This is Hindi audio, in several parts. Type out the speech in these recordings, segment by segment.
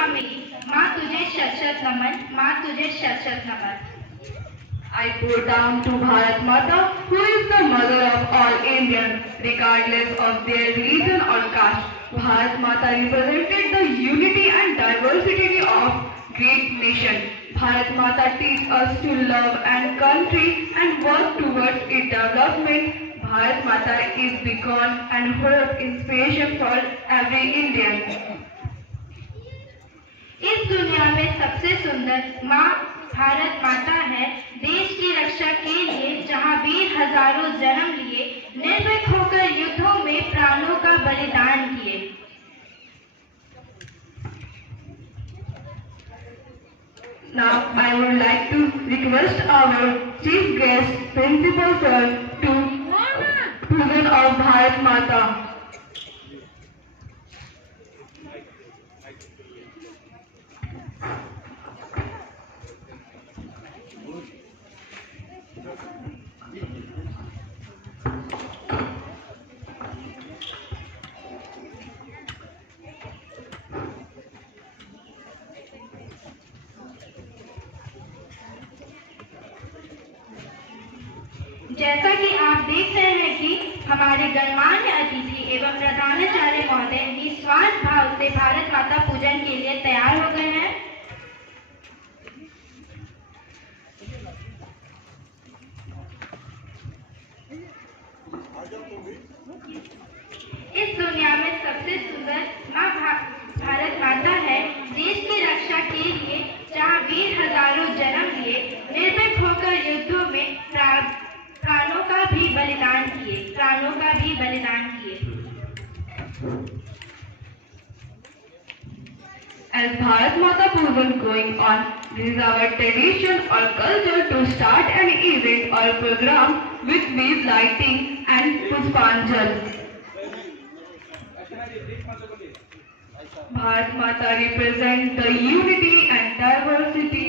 माँ मेरी, माँ तुझे शत शत नमन, माँ तुझे शत शत नमन। I bow down to Bharat Mata, who is the mother of all Indians, regardless of their religion or caste. Bharat Mata represented the unity and diversity of great nation. Bharat Mata teaches us to love and country and work towards its development. Bharat Mata is beacon and hope, inspiration for every Indian. इस दुनिया में सबसे सुंदर माँ भारत माता है। देश की रक्षा के लिए जहाँ वीर हजारों जन्म लिए, निर्भीक होकर युद्धों में प्राणों का बलिदान किए। Now I would like to request our chief guest, Principal Sir, to present our Bharat Mata. जैसा कि आप देख रहे हैं कि हमारे गणमान्य अतिथि एवं प्रधानाचार्य महोदय निस्वार्थ भाव से भारत माता पूजन के लिए तैयार हो गए हैं। इस दुनिया में सबसे सुंदर माँ भारत माता है। देश की रक्षा के लिए जहाँ वीर हजारों जन्म लिए, निर्भीक होकर युद्धों में प्राणों का भी बलिदान किए। As Bharat Mata Pujan going on, this is our tradition or culture to start an event or program with wreath lighting and Puspanjal. Bharat Mata represents the unity and diversity.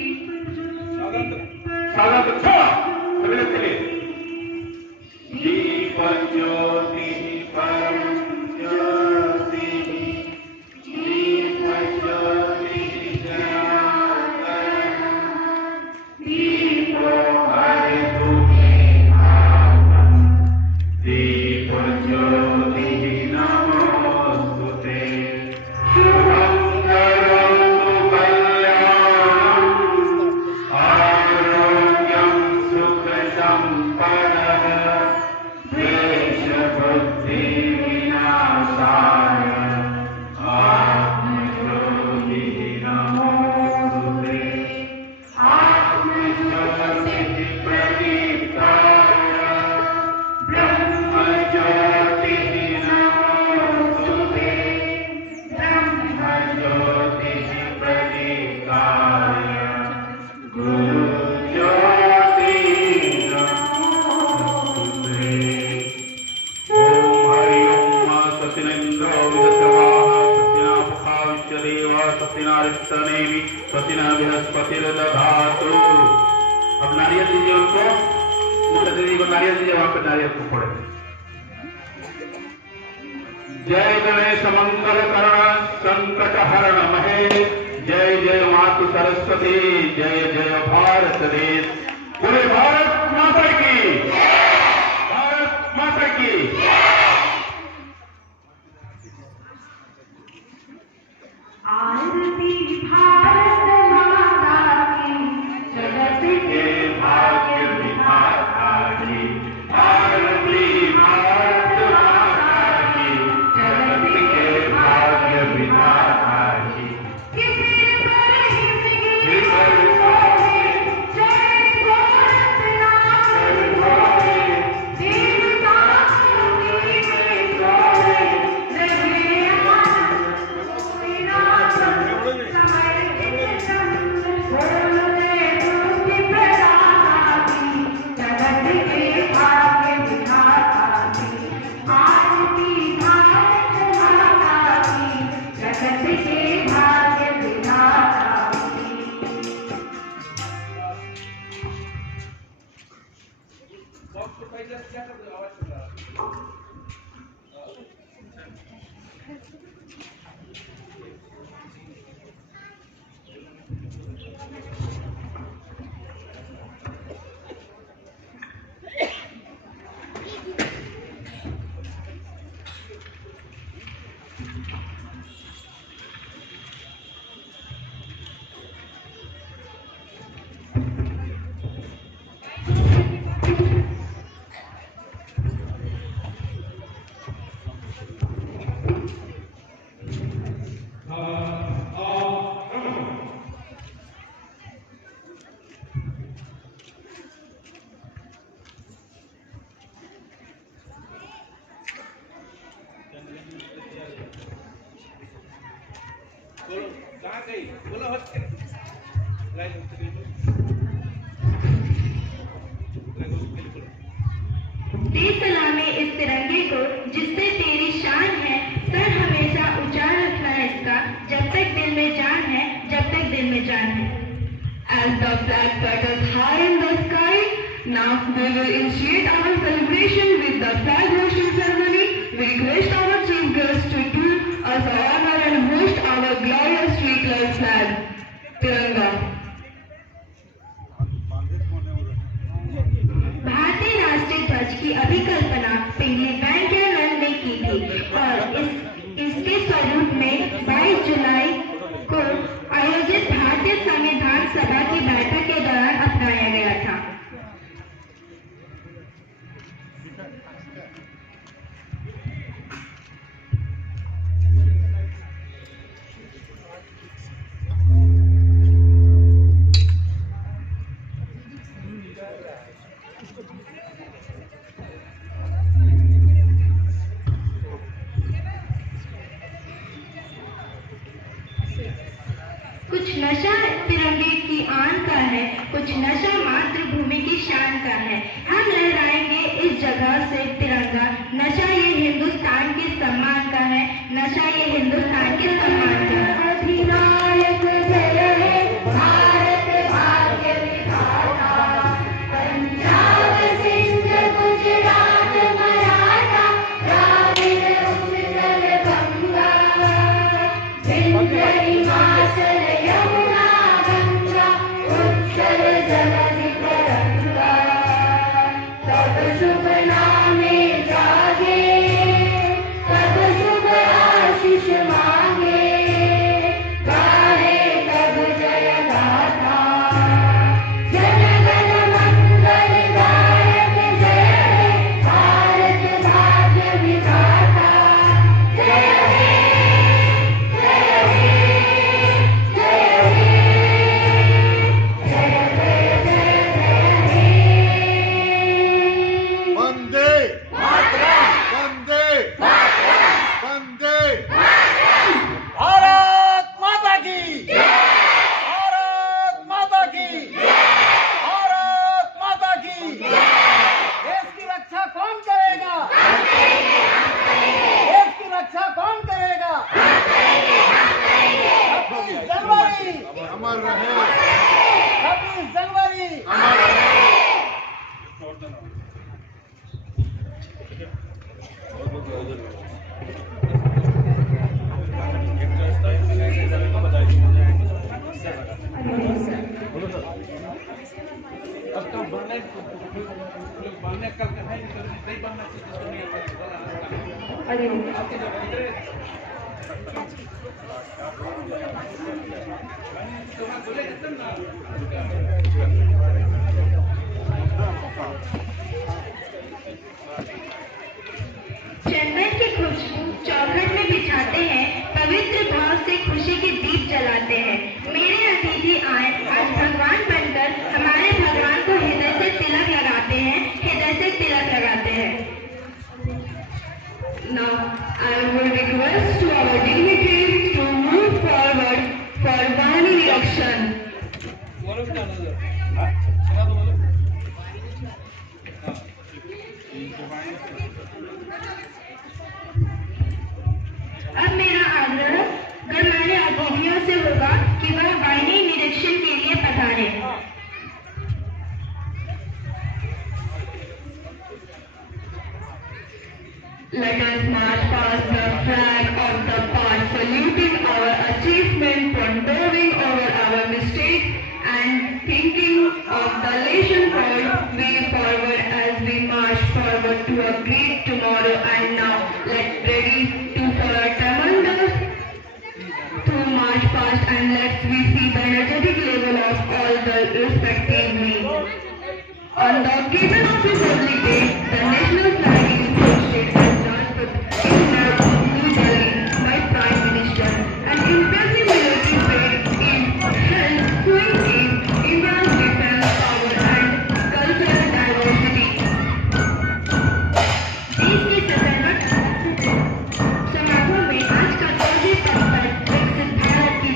अब नारियल दीजिए उनको, दीदी को नारियल दीजिए, वहां पे नारियल को फोड़े। जय गणेश मंगल करण संकट हरण महेश, जय जय मातु सरस्वती, जय जय भारत देश। पूरे भारत माता की, भारत माता की। आरती भारत माता की, जगत के भाग्य विधाता की। आरती भारत माता की, जगत के भाग्य विधाता की। दे सलामी इस तिरंगे को जिससे तेरी शान है, सर हमेशा ऊंचा रखना इसका, जब तक दिल में जान है, जब तक दिल में जान है। As the flag flutters high in the sky, now we will initiate our celebration with the flag hosting ceremony. We request our chief guest to do us the honor and host our glorious three-colored flag, Tiranga. भारतीय राष्ट्रीय ध्वज की अभिकल्पना पिंगली वेंकैया ने की थी और इसके स्वरूप में 22 जुलाई को आयोजित भारतीय संविधान सभा की बैठक के दौरान अपनाया गया था। कुछ नशा तिरंगे की आन का है, कुछ नशा मातृभूमि की शान का है। हम लहराएंगे इस जगह से तिरंगा, नशा ये हिंदुस्तान के सम्मान का है, नशा ये हिंदुस्तान के सम्मान का है। अधिनायक जय हे भारत भाग्य विधाता, पंजाब सिंध गुजरात मराठा द्राविड़ उत्कल गंगा, विंध्य हिमाचल यमुना गंगा, उत्कल जलधि तरंगा, तब शुभ नामे जागे, तब शुभ आशीष मांगे, गाहे तब जय गाथा, जन गण मंगल गायक जय हे भारत भाग्य विधाता, जय हे जय हे जय हे जय जय जय जय हे। वंदे वंदे वंदे भारत माता की भारत माता की भारत माता की। देश की रक्षा कौन करेगा? देश की रक्षा कौन करेगा? 26 जनवरी अमर रहे 26 जनवरी। अमर रहे। चंदन की खुशबू चौखट में बिछाते हैं, पवित्र भाव से खुशी के दीप जलाते हैं। मेरे अतिथि आए आज भगवान बनकर हमारे भगवान को हृदय से तिलक लगाते हैं, हृदय से तिलक लगाते हैं। Now, I would request to our dignitaries to move forward for Vani erection. अब मेरा आग्रह गणमान्य अतिथियों से होगा कि वह वाहिनी निरीक्षण के लिए पधारे। Let us march past the flag of the past, saluting our achievement, pondering over our mistakes, and thinking of the lesson called way forward as we march forward to a great tomorrow. And now, let's ready to for a tremendous to march past, and let's we see the energetic level of all the respectively. On the occasion of this public day, the national flag is hosted and danced in New Delhi by Prime Minister. An impressive military parade is held showing India's defense power and cultural diversity. देश के सदैव समारोह में आज का 2 पद पर विकसित भारत की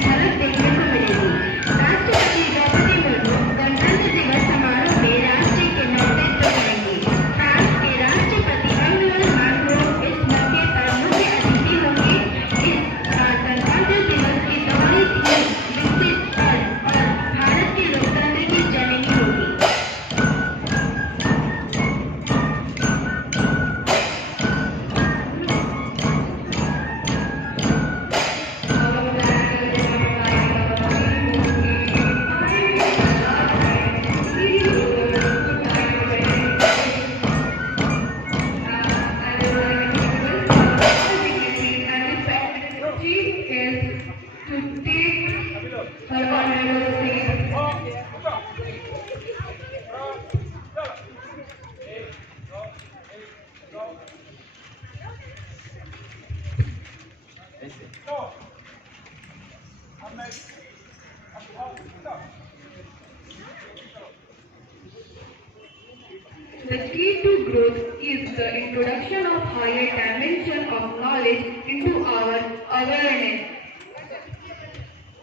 The key to growth is the introduction of higher dimension of knowledge into our awareness.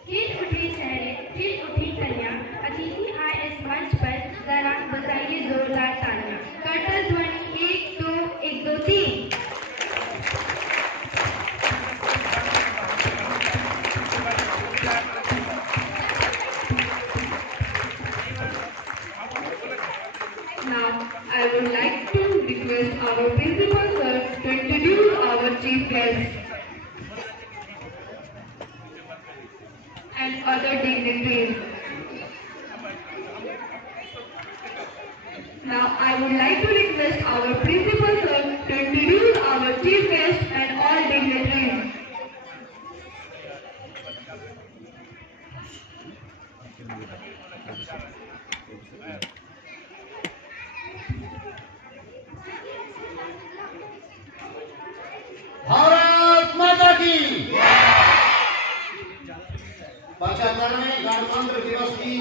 खिल उठे चेहरे, खिल उठी कलियां, अतिथि आए इस मंच पर, जरा बजाइए जोरदार तालियां। कर्तव्य ध्वनि 1 2 1 2 3। Now, I would like to request our principal sir to introduce our chief guest and other dignitaries. Now, I would like to request our principal sir to introduce our chief guest and all dignitaries. Bharat माता की 75वें गणतंत्र दिवस की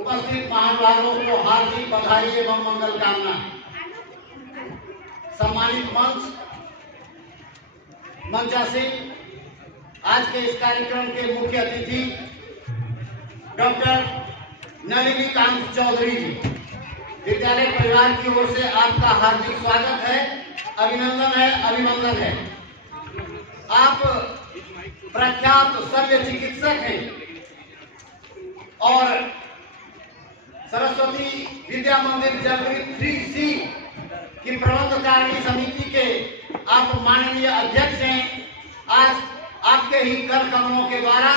उपस्थित महानुभावों को हार्दिक बधाई एवं मंगल कामना। सम्मानित मंचासीन आज के इस कार्यक्रम के मुख्य अतिथि डॉक्टर नलिनी कांत चौधरी जी, विद्यालय परिवार की ओर से आपका हार्दिक स्वागत है, अभिनंदन है, अभिनंदन है। आप प्रख्यात शल्य चिकित्सक हैं और सरस्वती विद्या मंदिर जगृत 3C की प्रबंधकारिणी समिति के आप माननीय अध्यक्ष हैं। आज आपके ही कर कमलों के द्वारा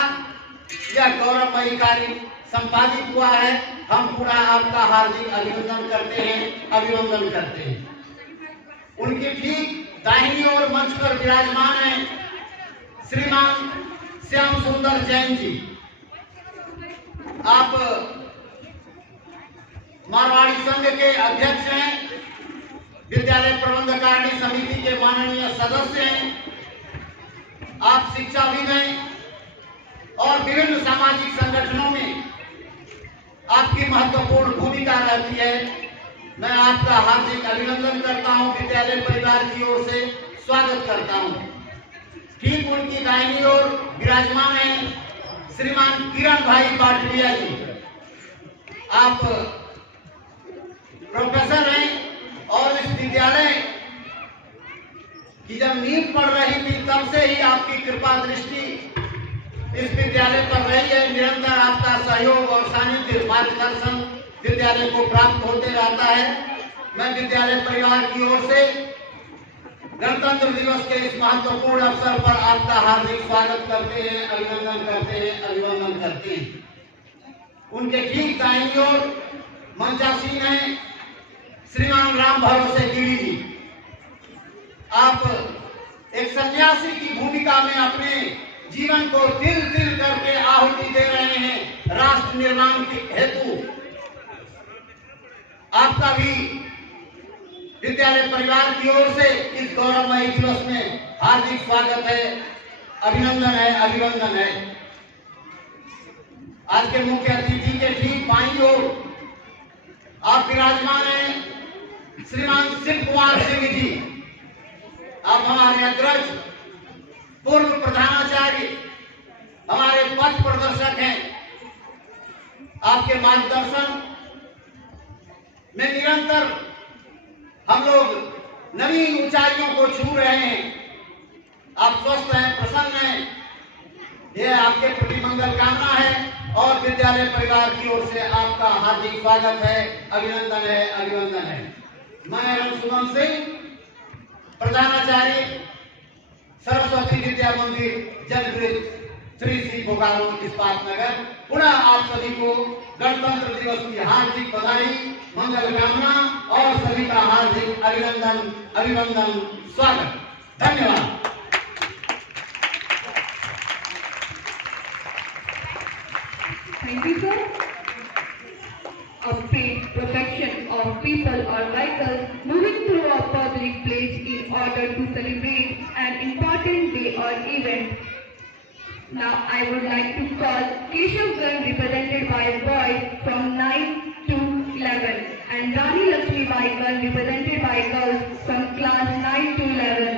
यह गौरवमयी कार्य संपादित हुआ है। हम पूरा आपका हार्दिक अभिनंदन करते हैं, अभिनंदन करते हैं। उनकी ठीक दाहिनी ओर मंच पर विराजमान है श्रीमान श्याम सुंदर जैन जी। आप मारवाड़ी संघ के अध्यक्ष हैं, विद्यालय प्रबंधकारिणी समिति के माननीय सदस्य हैं। आप शिक्षाविद हैं और विभिन्न सामाजिक संगठनों में आपकी महत्वपूर्ण भूमिका रहती है। मैं आपका हार्दिक अभिनंदन करता हूं, विद्यालय परिवार की ओर से स्वागत करता हूं। ठीक उनकी दाहिनी ओर विराजमान है श्रीमान किरण भाई बाटलिया जी। आप प्रोफेसर हैं और इस विद्यालय की जब नींव पड़ रही थी तब से ही आपकी कृपा दृष्टि इस विद्यालय पर रही है। निरंतर आपका सहयोग और सानिध्य मार्गदर्शन विद्यालय को प्राप्त होते रहता है। मैं विद्यालय परिवार की ओर से गणतंत्र दिवस के इस महत्वपूर्ण अवसर पर आपका हार्दिक स्वागत करते हैं, अभिनंदन करते हैं, अभिनंदन करते हैं। उनके ठीक दाईं ओर मंचासीन हैं श्रीमान राम भरोसे गिरी जी। आप एक सन्यासी की भूमिका में अपने जीवन को तिल तिल करके आहुति दे रहे हैं राष्ट्र निर्माण के हेतु। आपका भी विद्यालय परिवार की ओर से इस गौरवमयी दिवस में हार्दिक स्वागत है, अभिनंदन है, अभिनंदन है। आज के मुख्य अतिथि के ठीक बाईं ओर आप विराजमान हैं श्रीमान शिव कुमार सिंह जी। आप हमारे अग्रज पूर्व प्रधानाचार्य, हमारे पथ प्रदर्शक हैं। आपके मार्गदर्शन में निरंतर हम लोग नवीन ऊंचाइयों को छू रहे हैं। आप स्वस्थ हैं, प्रसन्न हैं, यह आपके प्रति मंगल कामना है और विद्यालय परिवार की ओर से आपका हार्दिक स्वागत है, अभिनंदन है, अभिनंदन है। मैं सुमन सिंह, प्रधानाचार्य सरस्वती विद्या मंदिर जगृत 3C बोकारो इस्पात नगर, पुनः आप सभी को गणतंत्र दिवस की हार्दिक बधाई, मंगल कामना और सभी का हार्दिक अभिनंदन, अभिनंदन, स्वागत। धन्यवाद। Thank you, sir. A faith protection of people or vehicles moving through a public place in order to celebrate an important day or event. Now I would like to call Keshav Garg represented by boys from 9 to 11 and Rani Lakshmi Bai girl represented by girls from class 9 to 11.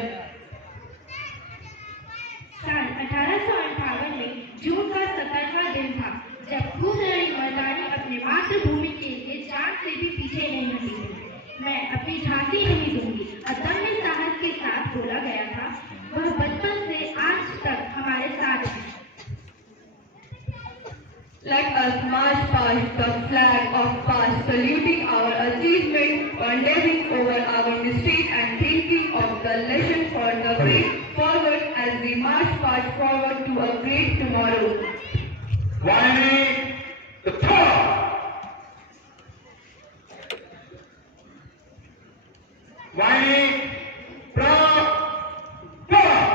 साल 1858 में जून का 17वां दिन था जब खूबलड़ी मर्दानी अपने मातृभूमि के लिए जान से भी पीछे नहीं हटी थी। मैं अपनी झांसी नहीं दूंगी अदम्य साहस के साथ बोला गया था। वह बचपन से आज तक हमारे साथ है। Let us march past the flag of past, saluting our achievement, pondering over our mistake and thinking of the lesson for the way forward as we march past forward to a great tomorrow. Winding the top. Winding from top.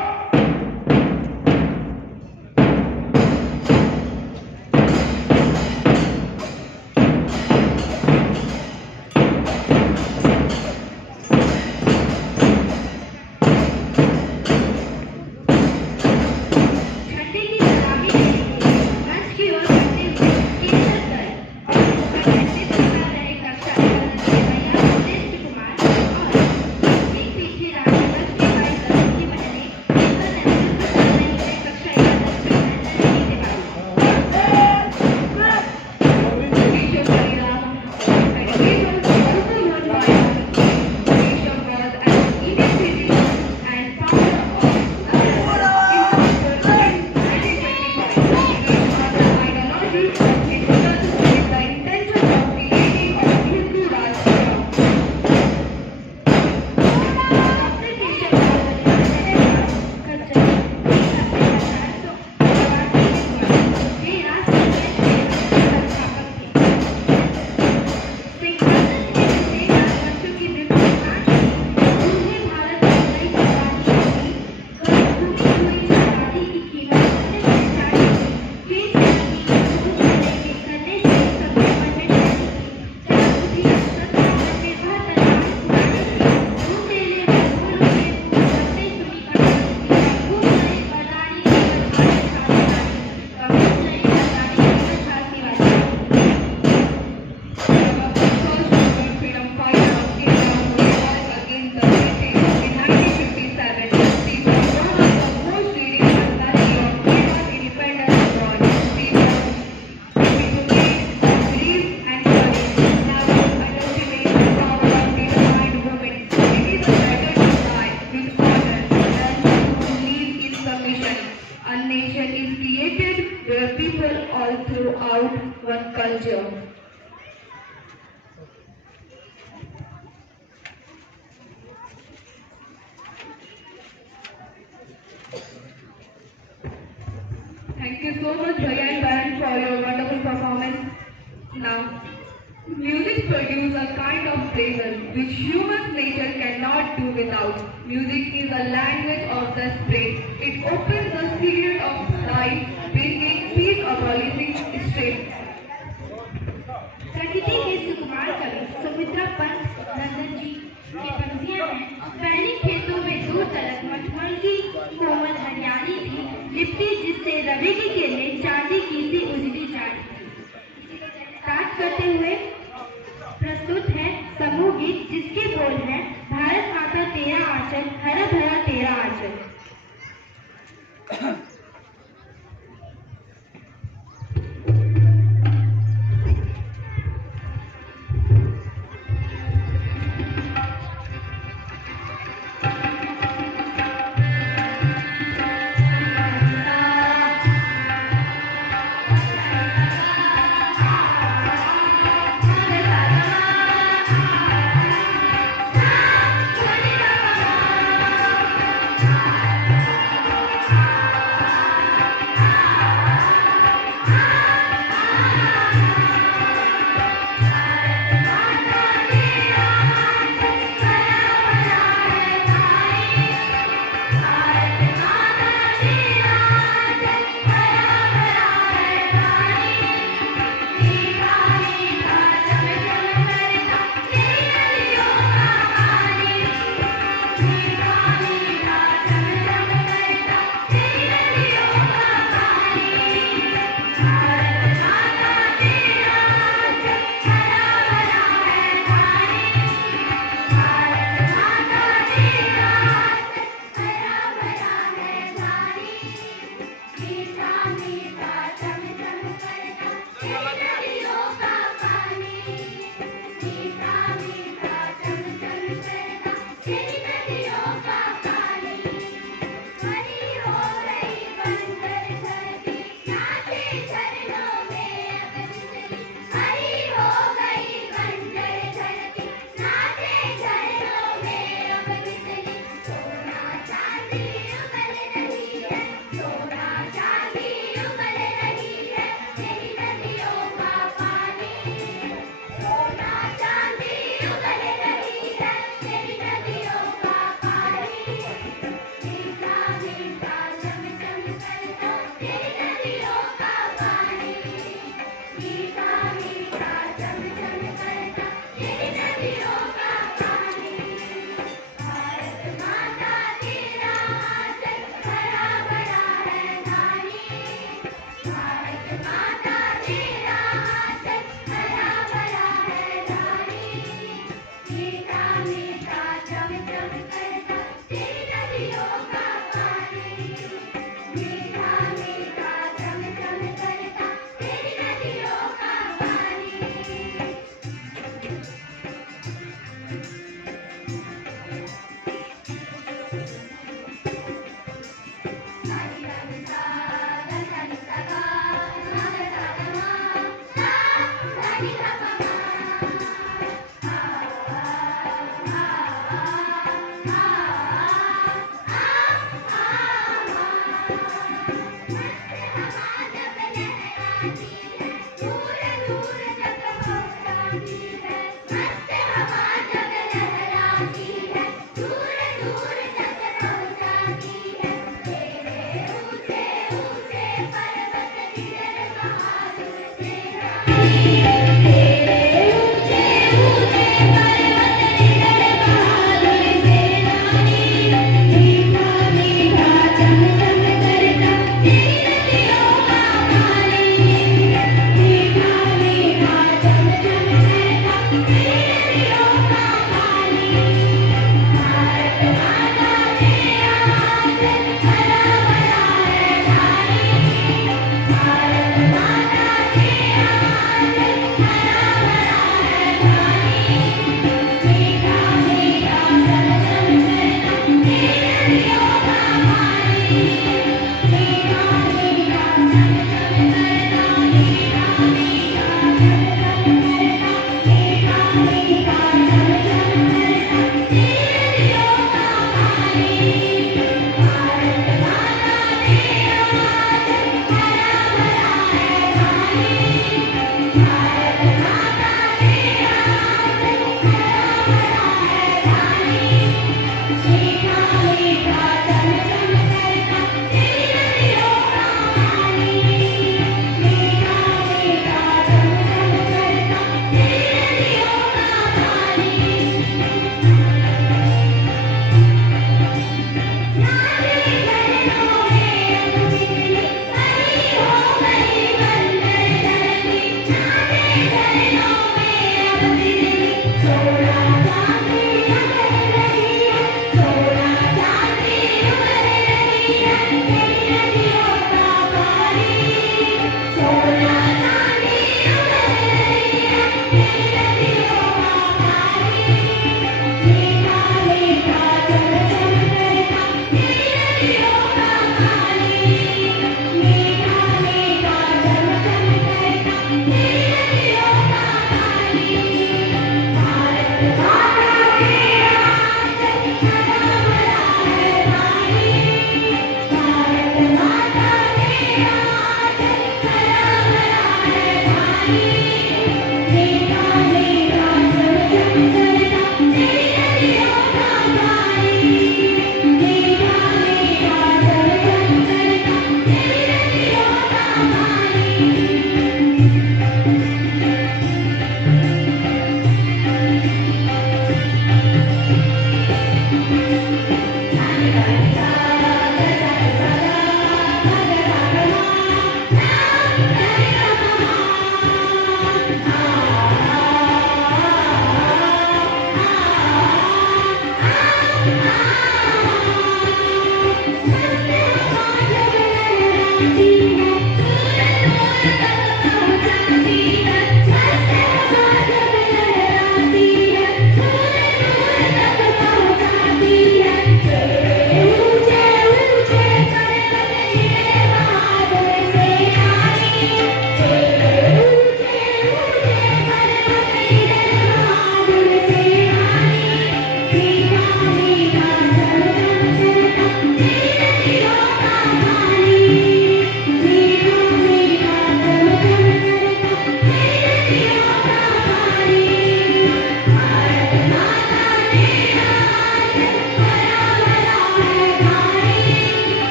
झंडे की सलामी के लिए मंच की ओर बढ़ते हुए केसर दल और उसका नेतृत्व कर रहे कक्षा भैया श्रेष्ठ कुमार और ठीक पीछे रानी लक्ष्मीबाई दल की बहनें जिनका नेतृत्व कर रही है कक्षा 11 की Nandini Bishop Bariram and Bishop also known by Bishop was an Indian citizen and founder of the ideology of Hinduism with the intention of creating a Hindu Rashtra. Doctor Keshav खच्चर 1888 में राष्ट्र के संस्थापक थे। सिंहासन के विशेष वर्षों की विभिन्न उन्हें भारत में नई आबादी की घूमी हुई आबादी की कीमत उन्हें पहचानी फिर करने से संक्रमण में जहाँ बुद्धि सत्तावनवें दूसरे लिए बोलों के अपने सुनी खूब नई मर्दानी Freedom fighter of India who fought against the British in 1957. She was one of the most leading personalities of India's independence abroad. She believed and courage, never underestimate the power of freedom and women. It is better to die with honor than to live in submission. A nation is created where people all throughout one culture. Thank you so much, Bhaiya and Baran, for your wonderful performance. Now, music produces a kind of pleasure which human nature cannot do without. Music is a language of the spirit. It opens the secret of life, bringing peace, abolishing stress. प्रकृति के सुकुमार कवि सुमित्रा पंत नंदन जी की पंक्तियां हैं। पहले खेतों में दूर तलक मखमल की कोमल हरियाली थी लिपटी जिससे रवि की किरणें चांदी की सी उजली जा रही थी। ताज करते हुए प्रस्तुत है समूह गीत जिसके बोल हैं भारत माता तेरा आंचल हरा भरा तेरा आंचल। मीठा मीठा चम चम करता तेरी नदियों का पानी।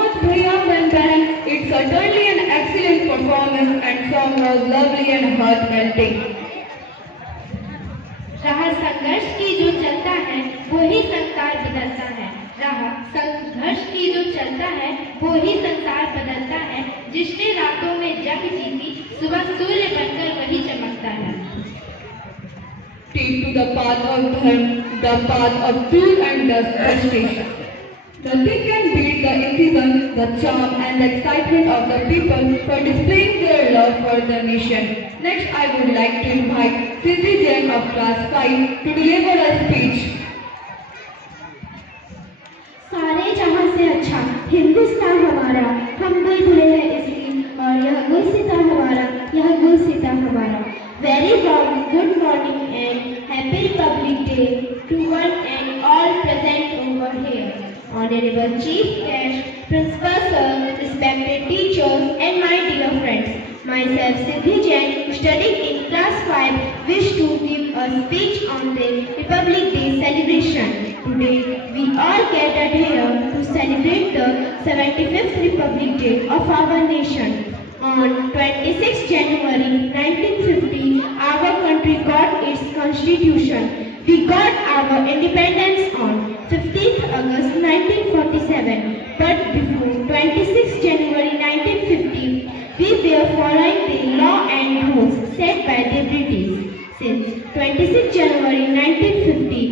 much, Bhaiya and Band. It's certainly an excellent performance and song was lovely and heart-melting. राह संघर्ष की जो चलता है वो ही संसार बदलता है। राह संघर्ष की जो चलता है वो ही संसार बदलता है। जिसने रातों में जग जीती सुबह सूर्य बनकर वही चमकता है। Take to the path of dharma, the path of truth and justice. Nothing can beat the enthusiasm, the charm and the excitement of the people for displaying their love for the nation. Next, I would like to invite Siddhi Jain of class 5 to deliver a speech. सारे जहां से अच्छा हिंदुस्तान हमारा, हम बुलबुले हैं इसकी और यह गुलसिता हमारा, यह गुलसिता हमारा। Very warm good morning and happy Republic Day to one and all present over here. Honorable Chief Guest, Principal Sir, respected teachers and my dear friends. Myself Siddhi Jain, studying in class 5, wish to give a speech on the Republic Day celebration. Today, we all gathered here to celebrate the 75th Republic Day of our nation. On 26 January 1950, our country got its constitution. We got our independence on 15th August 1947. But before 26 January 1950, we were following the law and rules set by the British. Since 26 January 1950,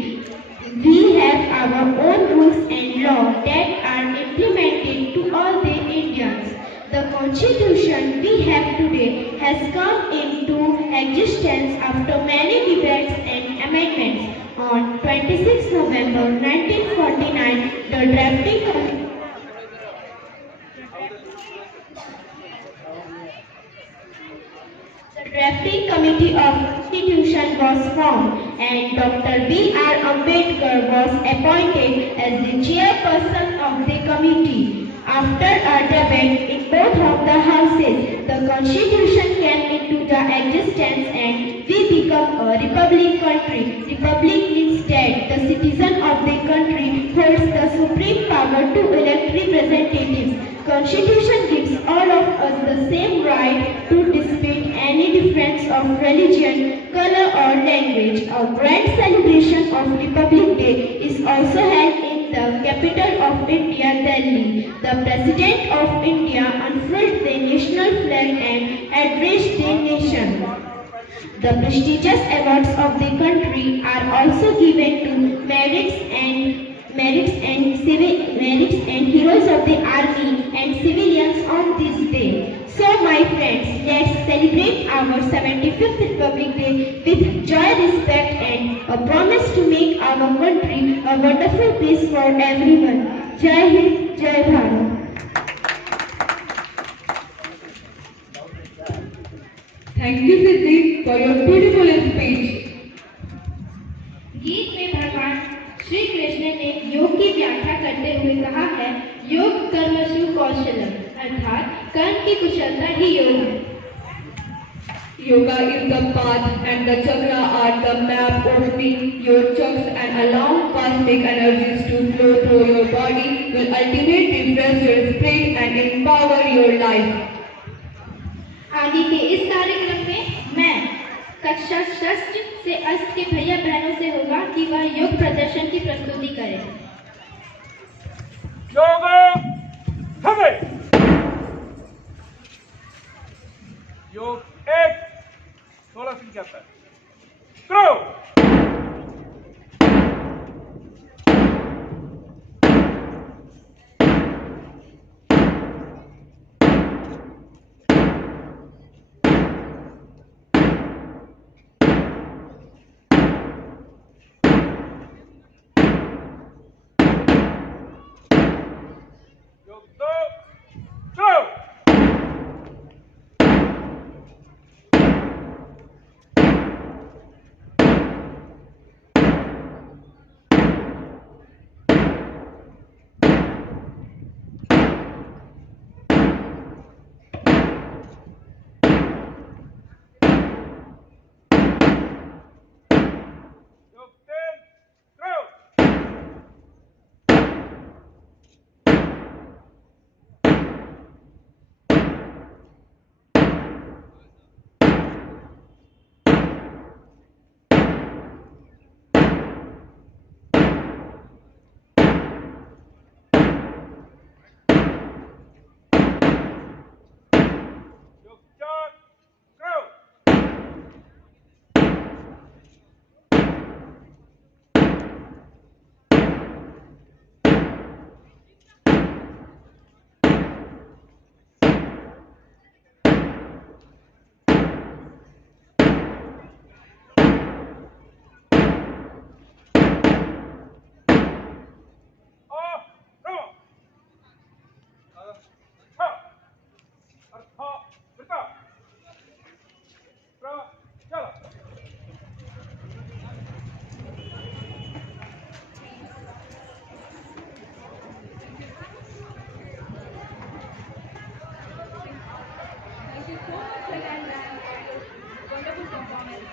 we have our own rules and law that are implemented to all the Indians. The constitution we have today has come into existence after many debates and amendments. On 26 November 1949, the drafting committee of constitution was formed and Dr. B.R. Ambedkar was appointed as the chairperson of the committee. After a debate in both of the houses, the constitution came into the existence and we become a republic country. Republic means that the citizen of the country holds the supreme power to elect representatives. Constitution gives all of us the same right to dispute any difference of religion, color or language. A grand celebration of Republic Day is also held in the capital of India, Delhi. The President of India unfurled the national flag and addressed the nation. The prestigious awards of the country are also given to merits and heroes of the army and civilians on this day. So my friends, let's celebrate our 75th Republic Day with joy, respect and a promise to make our country a wonderful place for everyone. Jai Hind, Jai Bharat. Thank you, Siddhi, for your beautiful speech. गीत में भगवान श्री कृष्ण ने योग की व्याख्या करते हुए कहा है, योग कर्मसु कौशलम, अर्थात कर्म की कुशलता ही योग है। Yoga is the path and the chakra are the map opening your chakras and allowing cosmic energies to flow through your body will ultimately refresh your spirit and empower your life. आगे के इस कार्यक्रम में मैं कक्षा 6 से 8 के भैया बहनों से होगा कि वह योग प्रदर्शन की प्रस्तुति करें। योग एक 16 से क्या है? शुरू। Wonderful performance.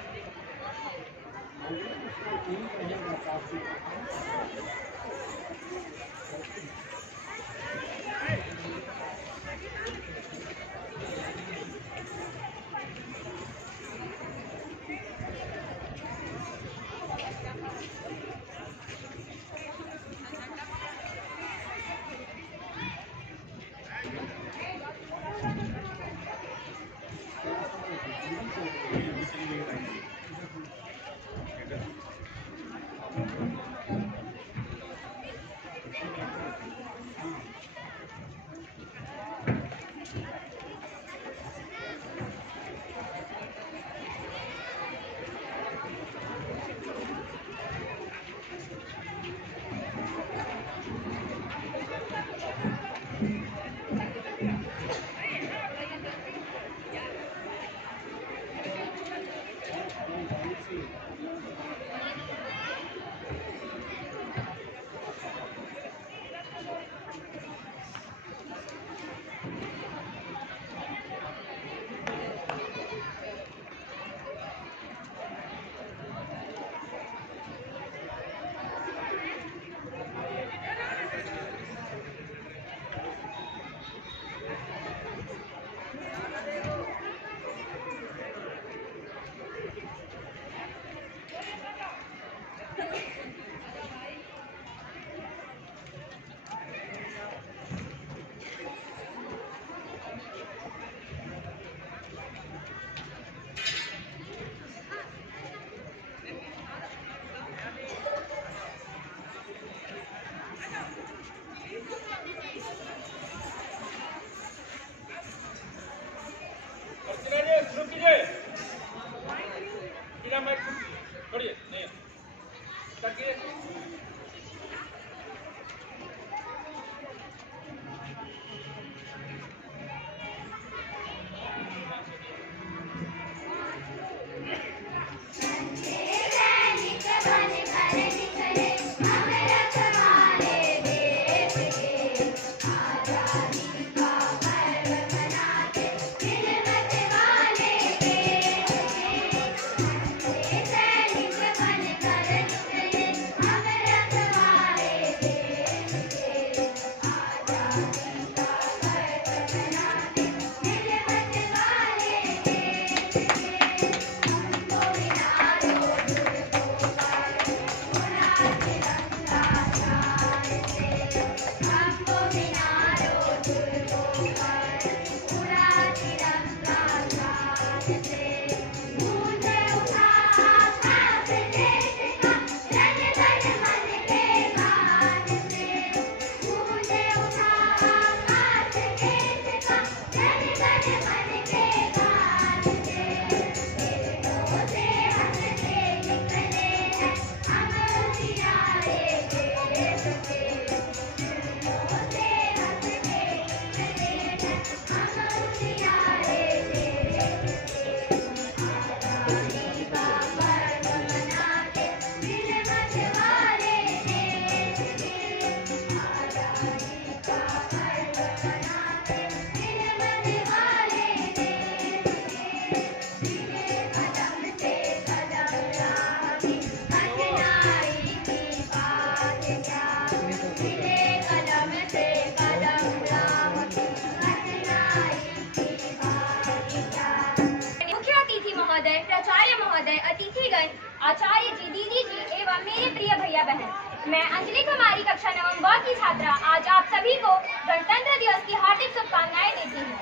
आचार्य जी, दीदी जी एवं मेरे प्रिय भैया बहन, मैं अंजलि कुमारी कक्षा नवम ब की छात्रा आज आप सभी को गणतंत्र दिवस की हार्दिक शुभकामनाएं देती हूँ।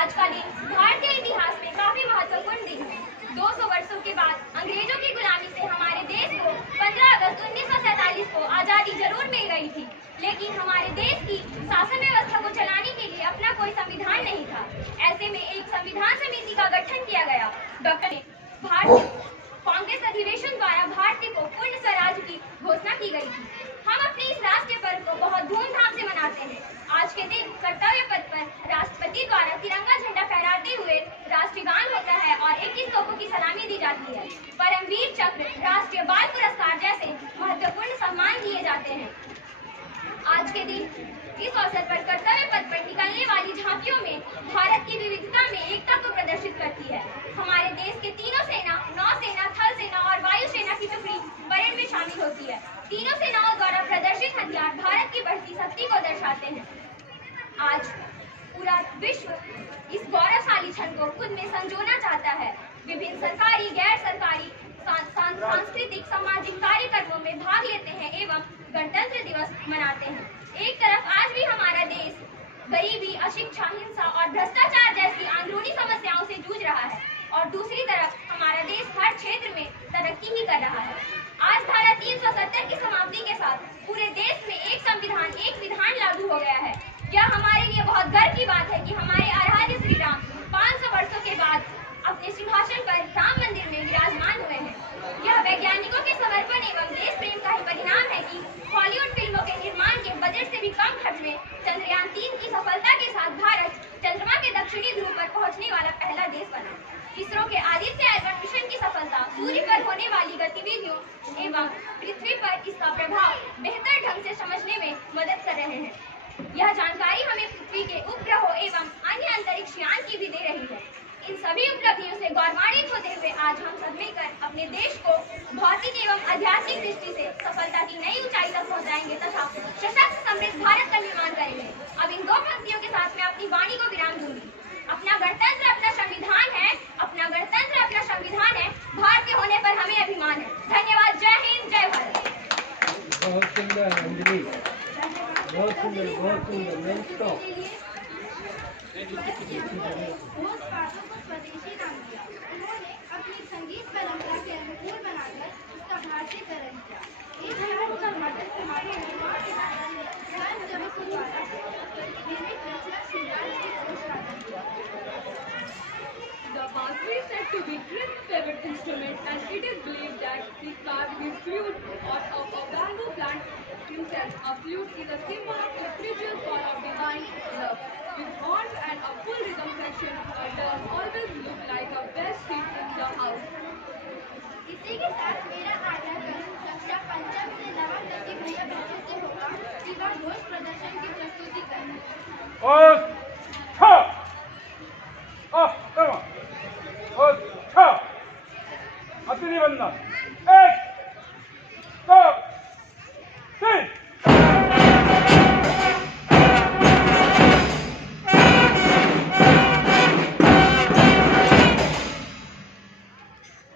आज का दिन भारतीय इतिहास में काफी महत्वपूर्ण दिन है। 200 वर्षों के बाद अंग्रेजों की गुलामी से हमारे देश को 15 अगस्त 1947 को आजादी जरूर मिल गई थी, लेकिन हमारे देश की शासन व्यवस्था को चलाने के लिए अपना कोई संविधान नहीं था। ऐसे में एक संविधान समिति का गठन किया गया। डॉक्टर भारतीय कांग्रेस अधिवेशन द्वारा भारतीय को पूर्ण स्वराज की घोषणा की गई थी। हम अपने इस राष्ट्रीय पर्व को बहुत धूमधाम से मनाते हैं। आज के दिन कर्तव्य पथ पर राष्ट्रपति द्वारा तिरंगा झंडा फहराते हुए राष्ट्रीय गान होता है और 21 तोपों की सलामी दी जाती है। परमवीर चक्र, राष्ट्रीय बाल पुरस्कार जैसे महत्वपूर्ण सम्मान दिए जाते हैं। आज के दिन इस अवसर पर कर्तव्य पथ पर निकलने वाली झांकियों में भारत की विविधता में एकता को होती है। तीनों सेनाओं द्वारा प्रदर्शित हथियार भारत की बढ़ती शक्ति को दर्शाते हैं। आज पूरा विश्व इस गौरवशाली क्षण को खुद में संजोना चाहता है। विभिन्न सरकारी, गैर सरकारी, सांस्कृतिक, सामाजिक कार्यक्रमों में भाग लेते हैं एवं गणतंत्र दिवस मनाते हैं। एक तरफ आज भी हमारा देश गरीबी, अशिक्षा, हिंसा और भ्रष्टाचार जैसी अंदरूनी समस्याओं से जूझ रहा है और दूसरी तरफ हमारा देश हर क्षेत्र में तरक्की ही कर रहा है। आज धारा 370 की समाप्ति के साथ पूरे देश में एक संविधान, एक विधान लागू हो गया है। यह हमारे लिए बहुत गर्व की बात है कि हमारे आराध्य श्री राम 500 वर्षों के बाद अपने सिंहासन पर राम मंदिर में विराजमान हुए हैं। यह वैज्ञानिकों के समर्पण एवं देश प्रेम का ही परिणाम है कि हॉलीवुड फिल्मों के निर्माण के बजट से भी कम खर्च में चंद्रयान 3 की सफलता के साथ भारत चंद्रमा के दक्षिणी ध्रुव पर पहुंचने वाला पहला देश बना। इसरो के आदित्य एल1 मिशन की सफलता सूर्य पर होने वाली गतिविधियों एवं पृथ्वी पर इसका प्रभाव बेहतर ढंग से समझने में मदद कर रहे हैं। यह जानकारी हमें पृथ्वी के उपग्रहों एवं अन्य अंतरिक्ष यान की भी दे रही है। इन सभी उपलब्धियों से गौरवान्वित होते हुए आज हम सब मिलकर अपने देश को भौतिक एवं आध्यात्मिक दृष्टि से सफलता की नई ऊंचाई तक पहुंचाएंगे तथा सशक्त समृद्ध भारत का निर्माण करेंगे। अब इन दो पंक्तियों के साथ मैं अपनी वाणी को विराम दूंगी। अपना गणतंत्र अपना संविधान है, अपना गणतंत्र अपना संविधान है, भारतीय होने पर हमें अभिमान है। धन्यवाद। जय हिंद, जय भारत। बहुत सुंदर अंजलि, बहुत सुंदर, बहुत सुंदर। Non stop. उस बातों को स्वदेशी नाम दिया। उन्होंने अपनी संगीत परंपरा के अनुकूल बनाकर उसका भारतीयकरण किया। एक बार उद्घाटन समारोह में ध्यान जगत को द्वारा निर्मित रचना श्रृंगार के अनुष्ठान किया। The bansuri is said to be Chris's favorite instrument, and it is believed that he carved his flute out of a bamboo plant himself. A flute is a symbol of the spiritual power of divine love. With horns and a full rhythm section, a drum always look like a best seat in the house. इसी के साथ मेरा आग्रह कक्षा पंचम से नवम तक के भैया बच्चों से होगा कि वह घोष प्रदर्शन की प्रस्तुति करें। अतिनिबंधन 1 2 3।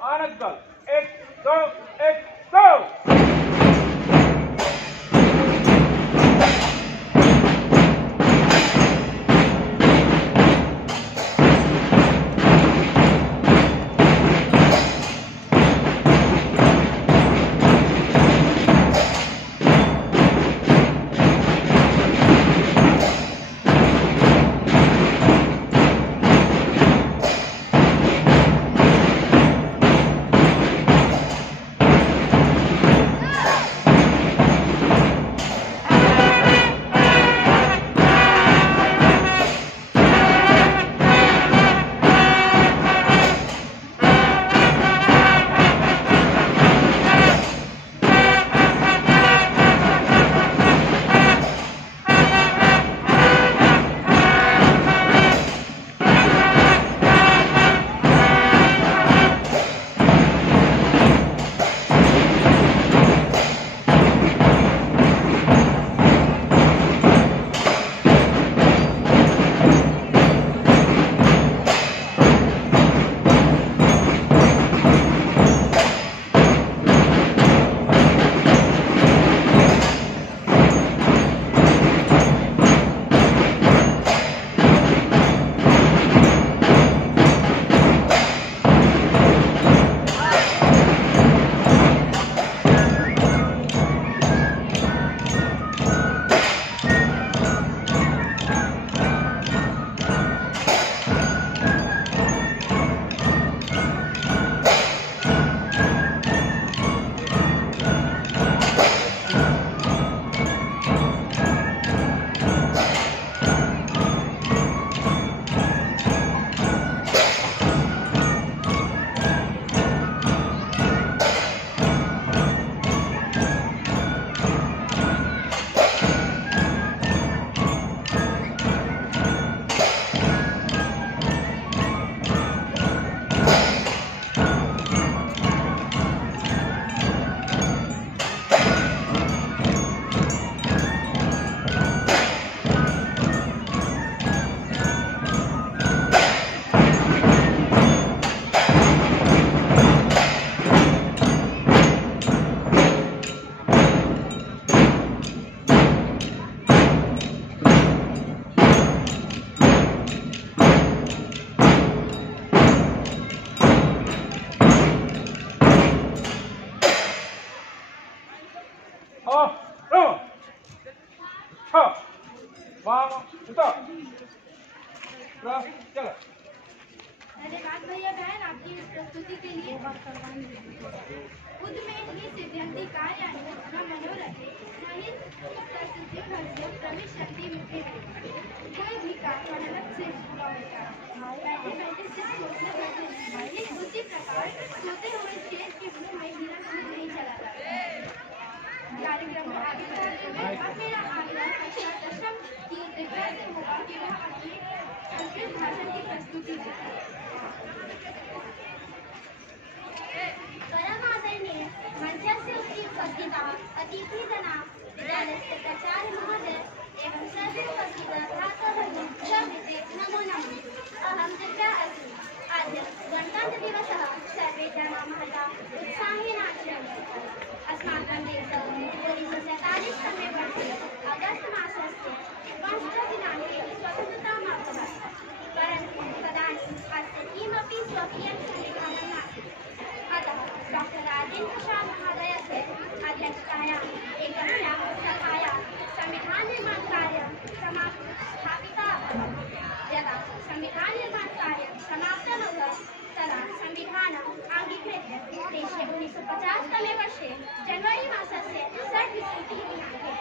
आनंद 1 2 1 2। चलो धन्यवाद भैया बहन आपकी इस प्रस्तुति के लिए। उद्मेन ही सिद्ध्यन्ति कार्याणि न मनोरथे न हि प्रसिद्धिर्भस्य प्रविशन्ति मुखे। कोई भी कार्य मेहनत से पूरा होता है। बैठे बैठे सिर्फ सोचने बैठे नहीं, उसी प्रकार सोते हुए शेर के मुंह में हीरा नहीं चला जाता। कार्यक्रम में आगे बढ़ते हुए अब मेरा आग्रह कक्षा दशम की दिव्या से होगा कि वह अपनी संस्कृत भाषण की प्रस्तुति दें। परमादरणीय मंचस्य उपस्थिताः अतिथिगणाः, विद्यालयस्य प्राचार्य महोदय एवं सर्वे उपस्थिताः छात्राः नमो नमः। अहं दिव्या अस्मि। अद्य गणतन्त्रदिवसः सर्वे जनाः महता उत्साहेन आचरन्ति। अस्माकं देशः 1947 तमे वर्षे अगस्त मासस्य 15 दिनाङ्के स्वतन्त्रताम् अभवत्। परन्तु तदानीम् अस्य किमपि स्वकीयं संविधानं नासीत्। अतः डॉक्टर राजेन्द्र प्रसाद महोदयस्य अध्यक्षतायाम् एकस्याः सभायां संविधान निर्माण कार्यं स्थापिता अभवत्। यदा संविधान निर्माण कार्यं समाप्तमभवत् तदा संविधानम् अङ्गीकृत्य देशे 1950 तमे वर्षे जनवरी मासस्य 6 दिनाङ्के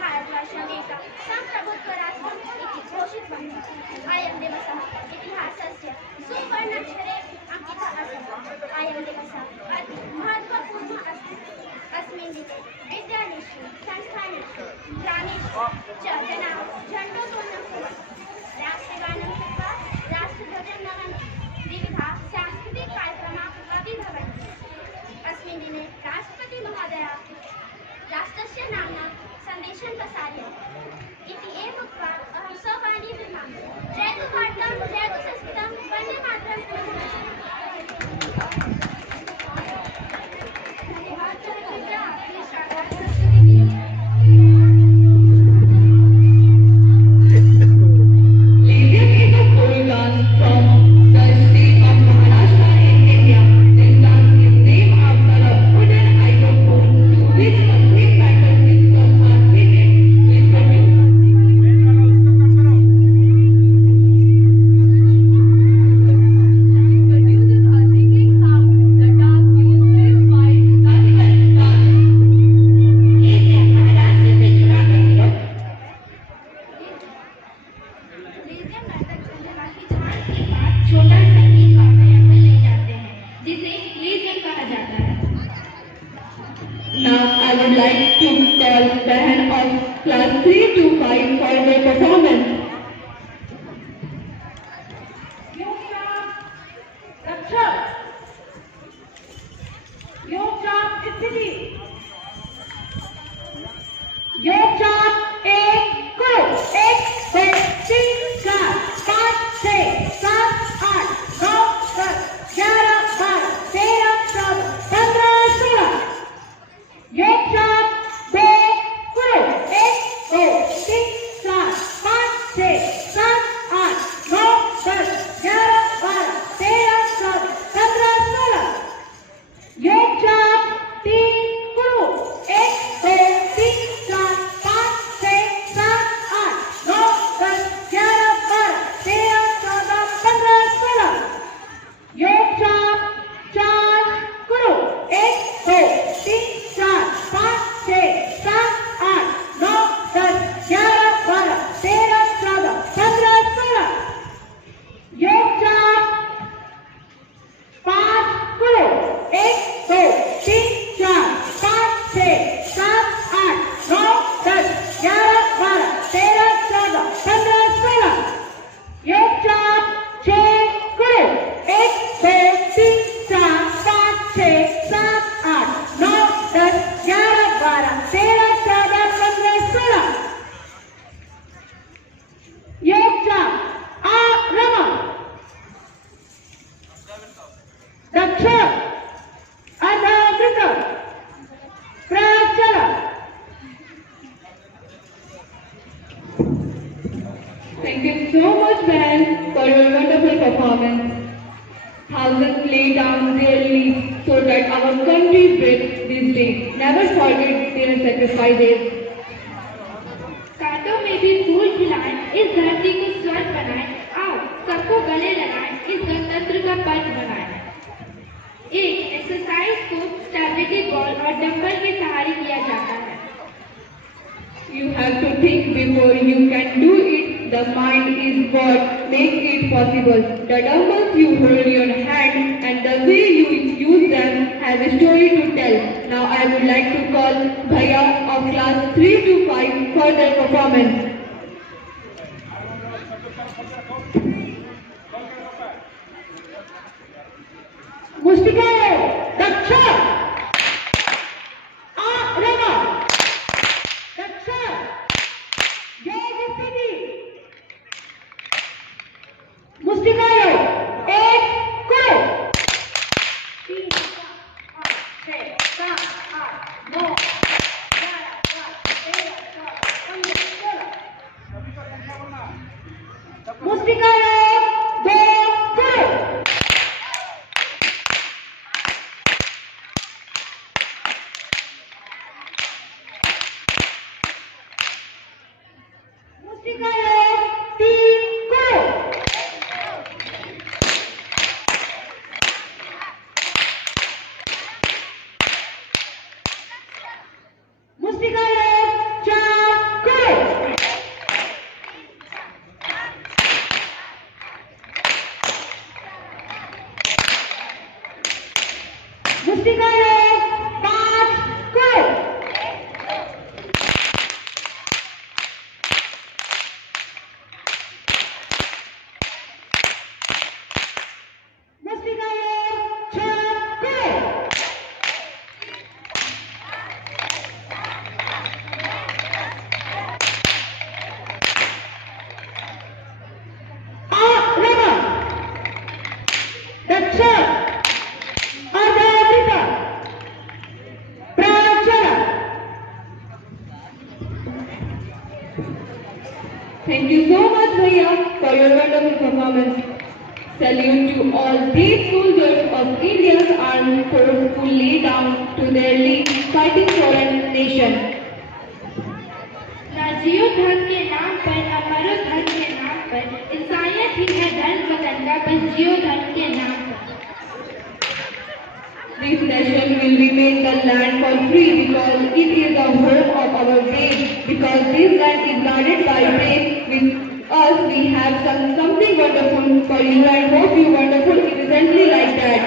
भारतवर्षम् एकं संप्रभुत्वराष्ट्रम् इति घोषितवन्तः। अयं दिवसः इतिहासस्य सुवर्णाक्षरे अंकितः अस्ति। अयं दिवसः अति महत्त्वपूर्णः अस्ति। अस्मिन् दिने विद्यालयेषु, संस्थानेषु, ग्रामेषु च जनाः झण्डोत्तोलनं कुर्वन्ति। राष्ट्रगानं कृत्वा राष्ट्रध्वजं नमन्ति। विविधाः सांस्कृतिककार्यक्रमाः अपि भवन्ति। अस्मिन् दिने राष्ट्रपतिमहोदयः राष्ट्रस्य नाम्ना सन्देशं प्रसारयति। इति एव उक्त्वा अहं स्ववाणीं विरमामि। जयतु भारतं, जयतु संस्कृतं, वन्दे मातरम्। धन्यवाद भैया आपकी शानदार प्रस्तुति के लिए। Lydium is a folk dance from the state of Maharashtra in India. This dance is named after a wooden hydrophone to which a thick metal pistons are fitted. Listen to produces a ringing sound. The dance uses this white classical dance. लीजियम नाटक चंद्रमा की झांक के साथ छोटा संगीत वातायन ले जाते हैं, जिसे लीजियम कहा जाता है। Now I would like to call Behan of class 3 to 5 for their performance. योग चाप 1 करो 1 2 3 4 5 6 7 8 9 10 11 12 13 14 15 16 योग चाप 2 करो 1 2 3 4 5 6 7 8 9 10 11 12 13 14 15 16 योग चाप 3 करो 1 2 3 4 5 6 7 8 9 10 11 12 13 14 15 16 योग चाप 4 करो 1 2 3 4 5 6 7 8 9 10 11 12 13 14 15 16 योग चाप 5 करो 1 2 3 4 5 6 7 8 9 10 11 12 13 14 15 16 योग चाप 6 करो 1 2 3 4 5 6 7 8 9 10 11 12 13 14 15 16 योग चाप आरंभ दक्षिण अनावृत प्रचल Thank you so much, Ben, for your wonderful performance. Thousands lay down their lives so that our country breathes these days. Never forget their sacrifices. कांटों में भी फूल खिलाएं, इस धरती को बॉल और डंबल के सहारे किया जाता है। You have to think before you can do it. The mind is what makes it possible. The dumbbells you hold in your hand and the way you use them have a story to tell. Now I would like to call Bhaiya of class 3 to 5 for their performance. मुष्टिकाय दक्ष आरवा दक्ष जय स्थिति मुष्टिकाय एक को 3 5 6 7 8 9 मुष्टिकाय दो को Thank you so much, Bhaiya, for your wonderful performance. Salute to all these soldiers of India's armed force who lay down to their leave fighting for a nation. ना जियो धर्म के नाम पर ना मरो धर्म के नाम पर, इंसानियत ही है धर्म वतन का, बस जियो धर्म के नाम पर। This nation will remain the land for free because it is the home of our brave. Because this land is guarded by brave. With us, we have something wonderful for you and hope you wonderful innocently like that.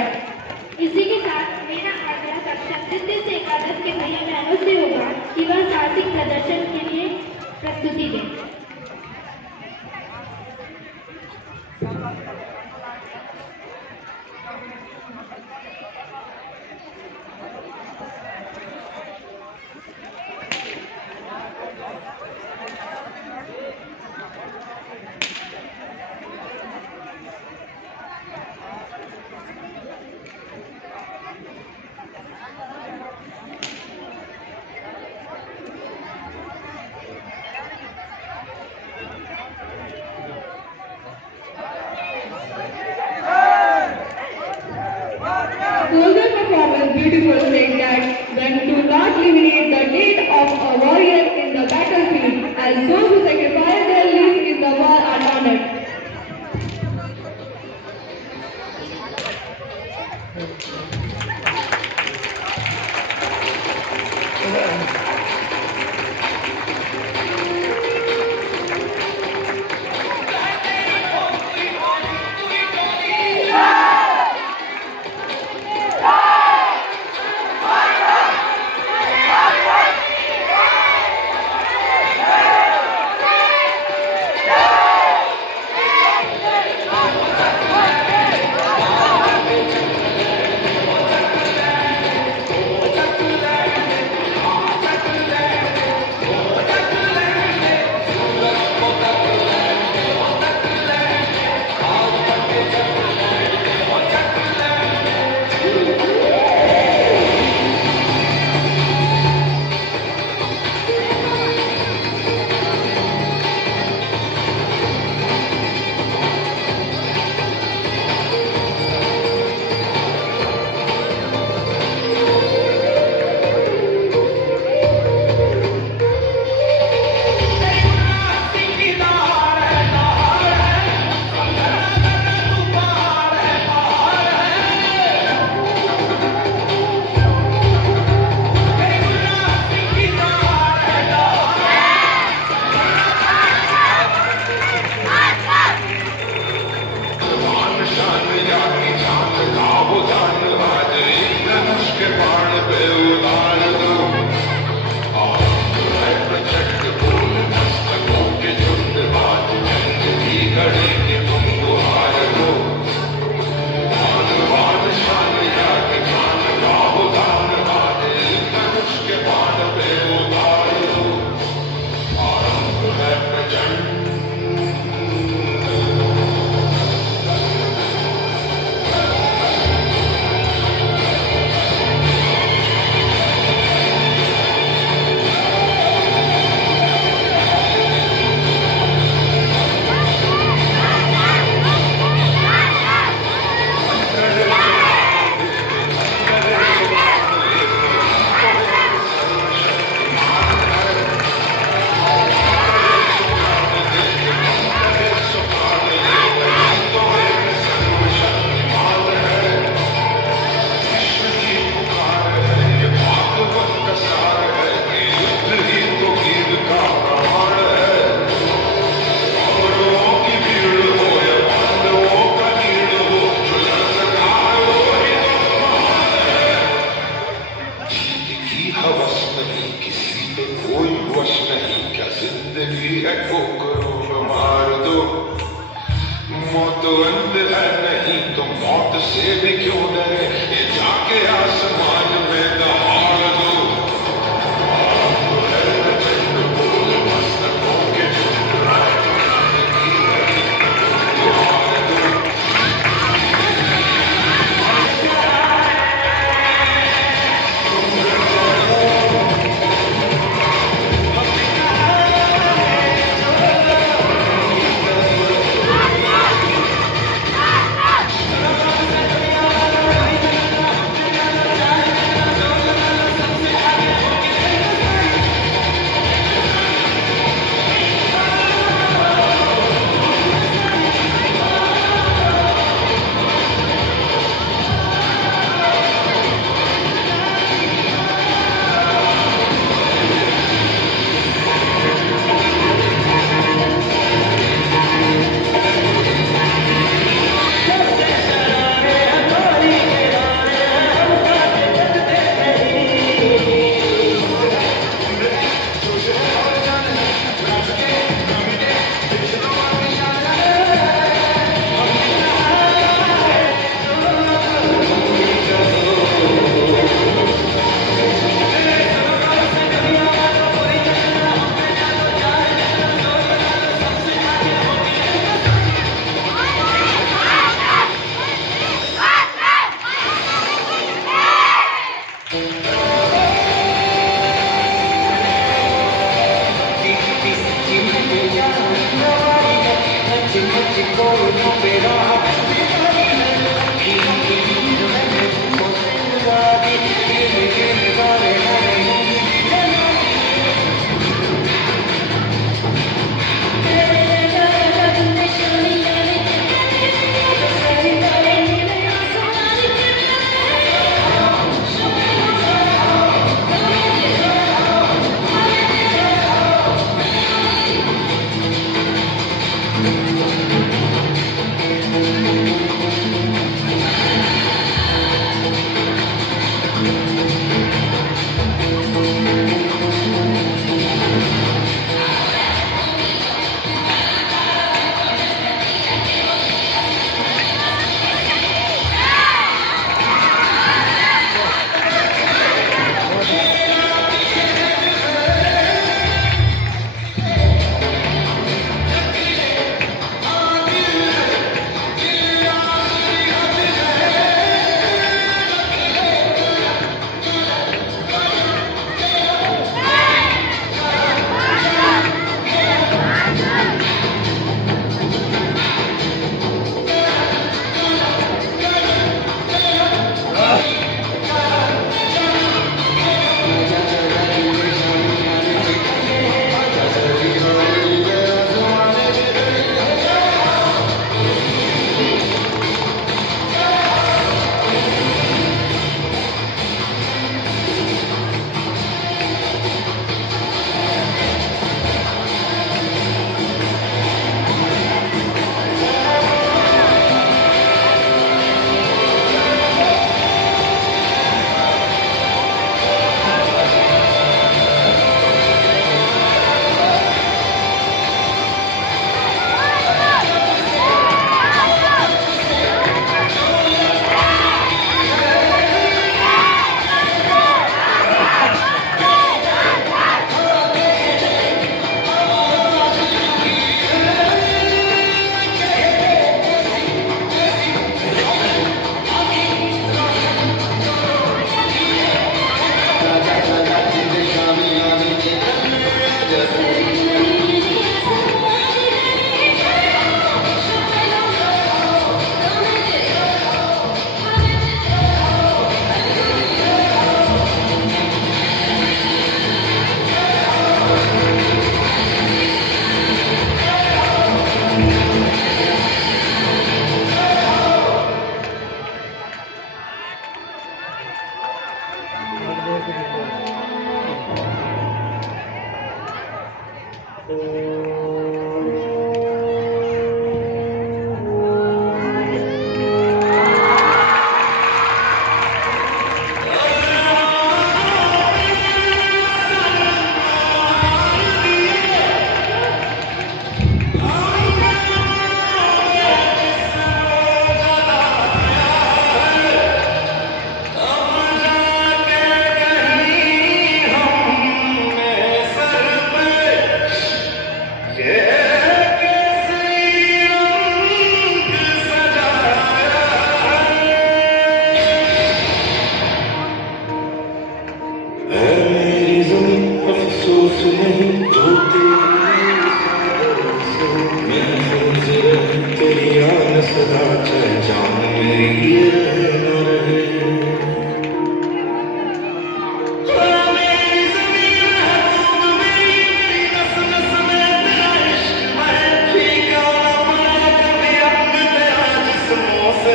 इसी के साथ मेरा आग्रह कक्षा तृतीय से एकादश के भैया बहनों से होगा कि वह साहसिक प्रदर्शन के लिए प्रस्तुति दें। Soldier performance beautiful said that when do not eliminate the deed of a warrior in the battlefield, as those who sacrifice their lives in the war are honored. से भी क्यों डरे, ये जाके आसमान में दहाड़ दो। मस्तकों के ठुकराए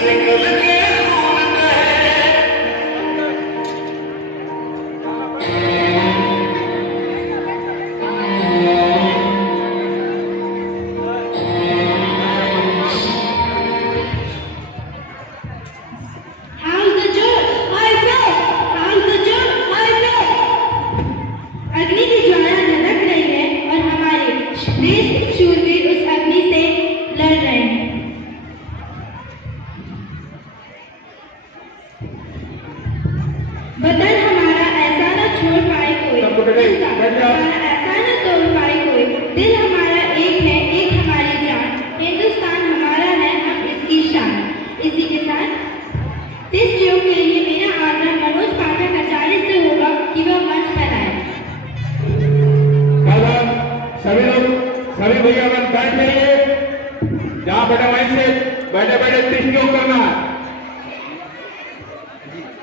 निकल के खून बहे। How's the joke? I say. How's the joke? I say. अग्नि की ज्वाला धधक रही है और हमारे देश के शूरवीर उस अग्नि से लड़ रहे हैं। वतन हमारा ऐसा न छोड़ पाए कोई, हमारा ऐसा न तोड़ पाए कोई। दिल हमारा एक है, एक हमारी जान। हिंदुस्तान हमारा है, हम इसकी शान। इसी के साथ इस योग के लिए मेरा आग्रह मनोज पाठक आचार्य से होगा कि वह मंच पर आए। सभी लोग, सभी भैया बन बैठ जाइए। जहाँ बैठे वहीं से बैठे बैठे 30 योग करना है।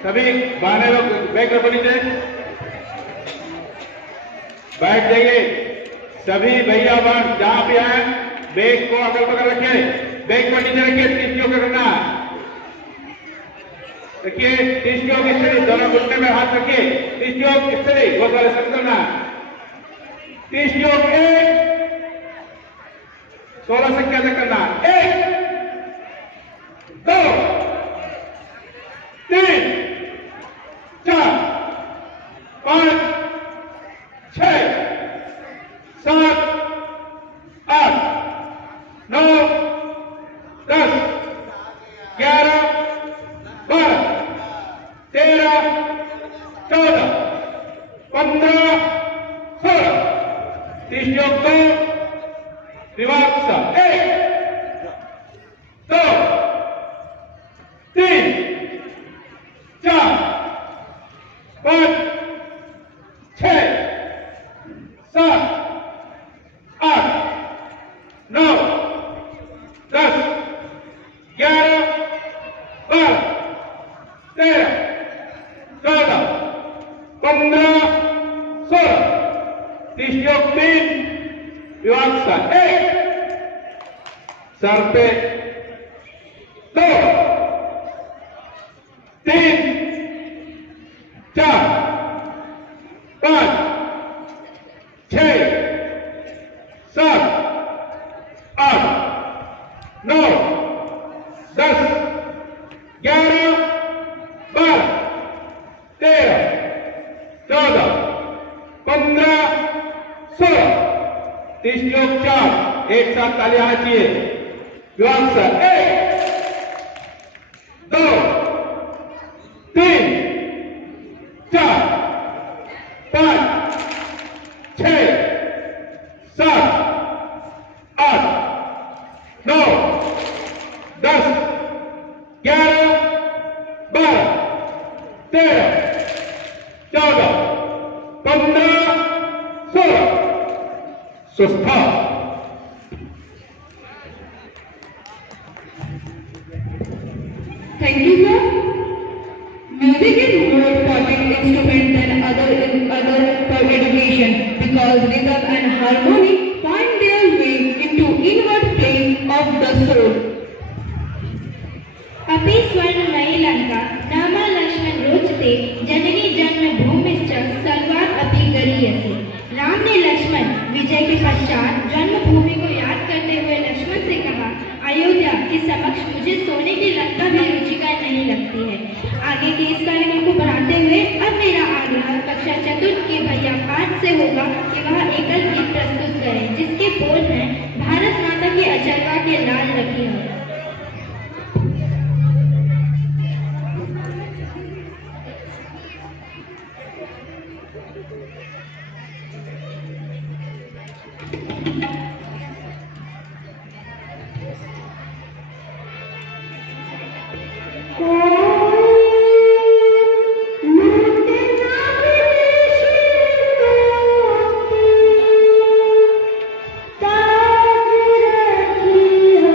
सभी बाने लोग बैठ रखो नीचे, बैठ जाइए। सभी भैया बन जहाँ भी आए बैग को अगल बगल रखे, बैग को नीचे रखिए। 30 योग करना है। देखिए 30 योग इस तरह, दोनों घुटने में हाथ रखिए। 30 योग इस तरह बहुत सारे सब करना है। 30 योग 1, 16 संख्या से करना है। 1, 2, 3, 4, 5, 6, 7, 8, 9, 10, 11, 12, 13, 14, 15, 16। 30 योग 2, विवाक्सा 1, 2, 3, 4, 5, 6, 7, 8, 9, 10, 11, 12, 13, 14, 15, 16। 30 योग 3, विवाक्सा 1, सर पे 2, 3, 4, 5, 6, 7, 8, 9, 10, 11, 12, 13, 14, 15, 16। 30 योग 4, एक साथ ताली आना चाहिए। विवाक्सा 1, 2, 3, 4, 5, 6, 7, 8, 9, 10, 11, 12, 13, 14, 15, 16। सुस्था। Thank you, sir. Music is more important instrument than other for education because rhythm and harmony find their way into inward plane of the soul. अपि स्वर्णमयी लंका नामा लक्ष्मण रोचते जननी जन्मभूमिश्च सर्वात् अपि गरीयसे। राम ने लक्ष्मण विजय के पश्चात जन्मभूमि को याद करते हुए लक्ष्मण से कहा, अयोध्या के समक्ष मुझे सोने की लंका भी रुचिकर नहीं लगती है। आगे के इस कार्यक्रम को बढ़ाते हुए अब मेरा आग्रह कक्षा चतुर्थ के भैया पाठ से होगा कि वह एकल गीत प्रस्तुत करें जिसके बोल हैं, भारत माता के अचरवा के लाल रखी हो। ताज रखी हो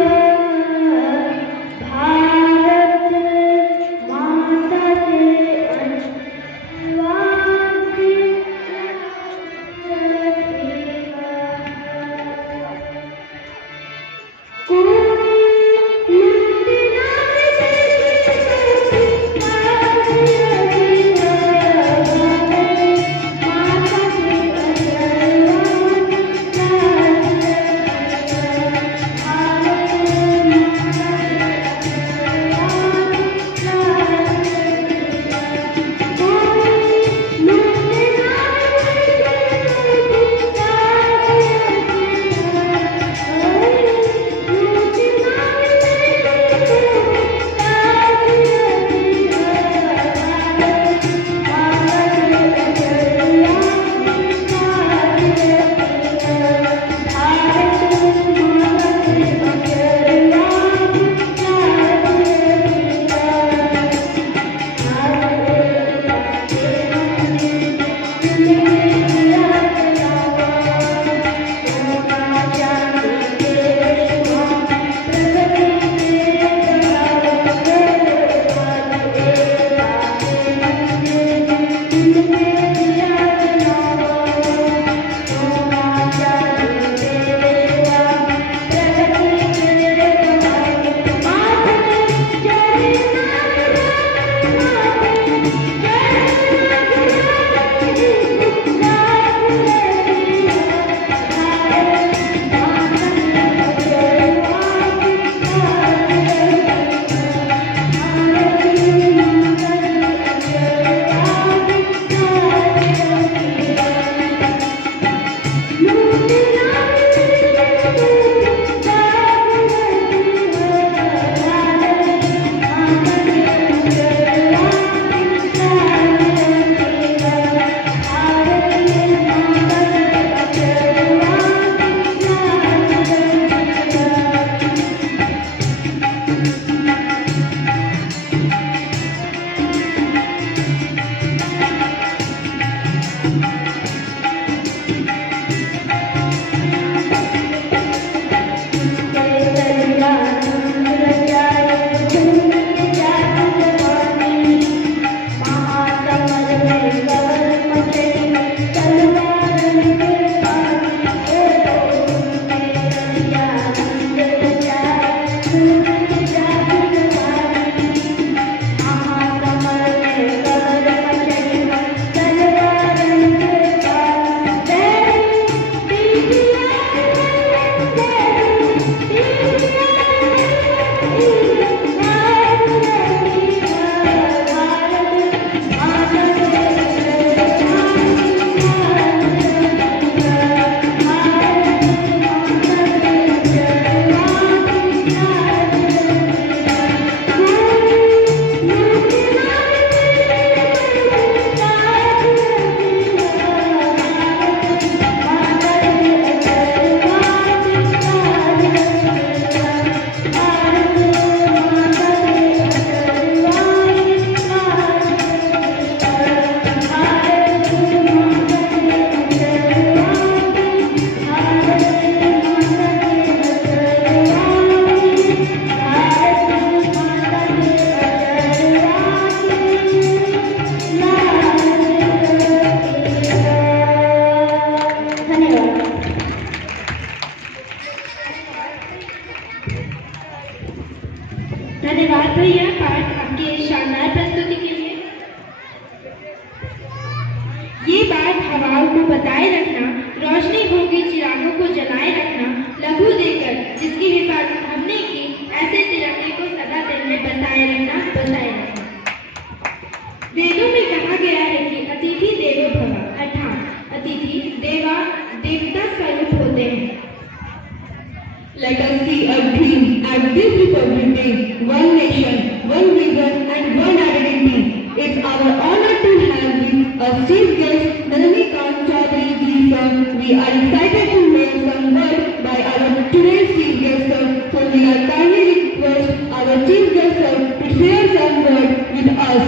धन्यवाद भैया पाठ आपकी शानदार प्रस्तुति के लिए। ये बात हवाओं को बताए रखना, रोशनी होगी चिरागों को जलाए रखना, लघु देकर जिसकी हिफाजत हमने की, ऐसे तिरंगे को सदा दिल में बसाए रखना। वेदों में कहा गया है कि अतिथि देवो भव, अर्थात अतिथि देवता स्वरूप होते हैं। Let us see a dream at this Republic Day, one nation, one vision and one identity. It's our honor to have with us chief guest Nalanikaant Chaudhary ji sir. We are excited to hear some words by our today's chief guest sir. So we are kindly request our chief guest sir to share some words with us.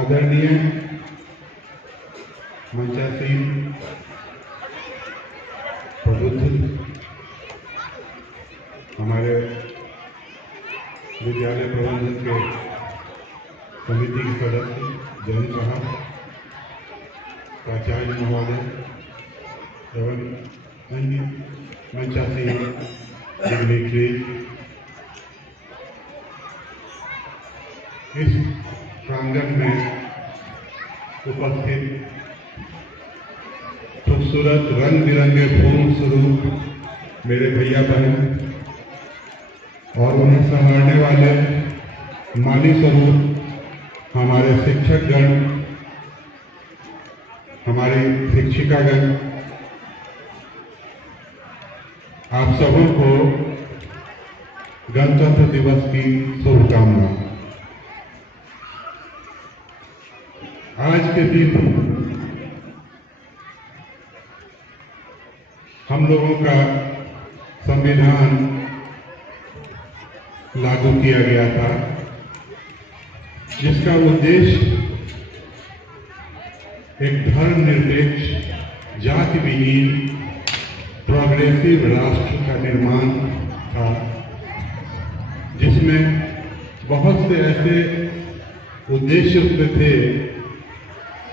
आदरणीय मंचासीन प्रबुद्ध हमारे विद्यालय प्रबंधन के समिति के सदस्य जैन साहब, प्राचार्य महोदय एवं अन्य मंचासीन जिले इस प्रांगण में उपस्थित खूबसूरत रंग बिरंगे फूल स्वरूप मेरे भैया बहन और उन्हें संभालने वाले माली स्वरूप हमारे शिक्षकगण, हमारी शिक्षिकागण, आप सबों को गणतंत्र दिवस की शुभकामनाएं। आज के दिन हम लोगों का संविधान लागू किया गया था, जिसका उद्देश्य एक धर्मनिरपेक्ष, जाति विहीन, प्रोग्रेसिव राष्ट्र का निर्माण था, जिसमें बहुत से ऐसे उद्देश्य उसमें थे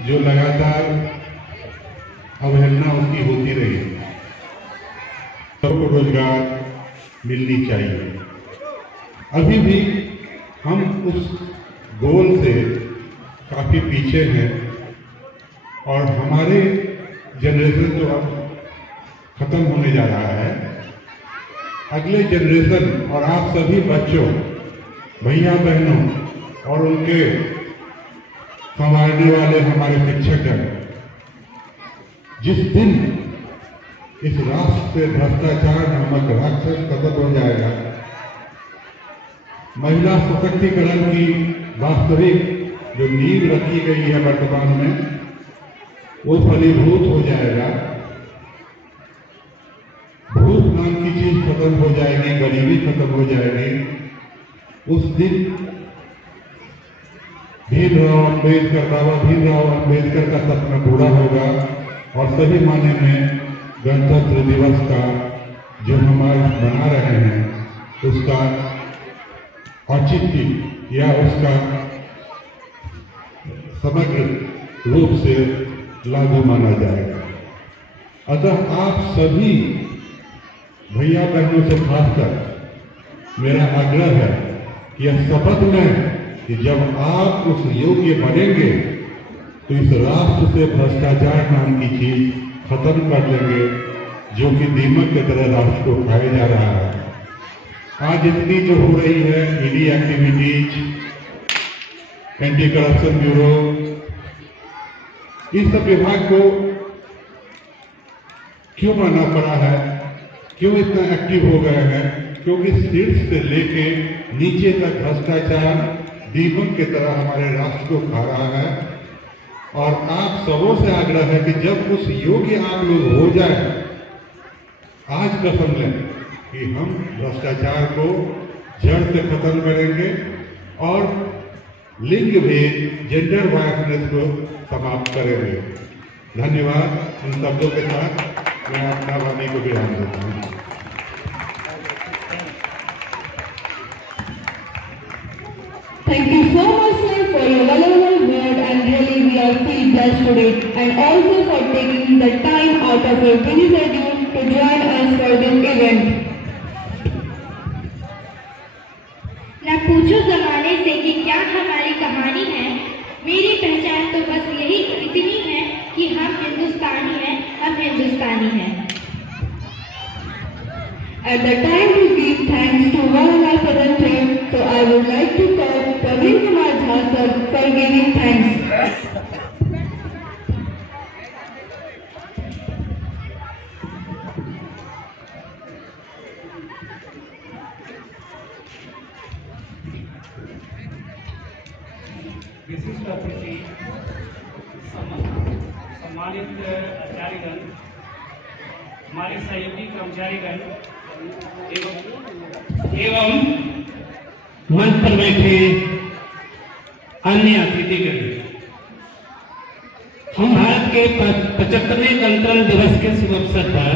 जो लगातार अवहेलना उसकी होती रही। सबको रोजगार मिलनी चाहिए। अभी भी हम उस गोल से काफी पीछे हैं और हमारे जनरेशन तो अब खत्म होने जा रहा है। अगले जनरेशन और आप सभी बच्चों, भैया बहनों और उनके संभालने वाले हमारे शिक्षकगण, जिस दिन इस राष्ट्र से भ्रष्टाचार नामक राक्षस खत्म हो जाएगा, महिला सशक्तिकरण की वास्तविक जो नींव रखी गई है वर्तमान में, वो फलीभूत हो जाएगा, भूख नाम की चीज खत्म हो जाएगी, गरीबी खत्म हो जाएगी, उस दिन भीमराव अम्बेडकर, बाबा भीमराव अम्बेडकर का सपना पूरा होगा और सही मायने में गणतंत्र दिवस का जो हम आज मना रहे हैं उसका औचित्य या उसका समग्र रूप से लागू माना जाएगा। अतः आप सभी भैया बहनों से खासकर मेरा आग्रह है कि यह शपथ लें कि जब आप उस योग्य बनेंगे तो इस राष्ट्र से भ्रष्टाचार नाम की चीज खत्म कर लेंगे, जो कि दीमक की तरह राष्ट्र को खाया जा रहा है। आज इतनी जो हो रही है ED activities, anti corruption bureau, इस सब विभाग को क्यों बनना पड़ा है, क्यों इतना एक्टिव हो गए हैं? क्योंकि शीर्ष से लेके नीचे तक भ्रष्टाचार दीमक की तरह हमारे राष्ट्र को खा रहा है। और आप सबों से आग्रह है कि जब उस योग्य आप लोग हो जाए, आज कसम लें कि हम भ्रष्टाचार को जड़ से खत्म करेंगे और लिंग भेद, जेंडर वायलेंस को समाप्त करेंगे। धन्यवाद। इन शब्दों के साथ मैं अपना वाणी को विराम देता हूँ। Thank you so much, sir, for your valuable word, and really we are feel blessed today, and also for taking the time out of your busy schedule to join us for this event. न पूछो जमाने से कि क्या हमारी कहानी है, मेरी पहचान तो बस यही इतनी है कि हम हिंदुस्तानी हैं, हम हिंदुस्तानी हैं। At the time to give thanks to one of our present here, so I would like to call Praveen Kumar Jha sir for giving thanks. विशिष्ट अतिथि, सम्मानित आचार्यगण, हमारे सहयोगी कर्मचारीगण एवं मंच पर बैठे अन्य अतिथिगण, हम भारत के 75वें गणतंत्र दिवस के शुभ अवसर पर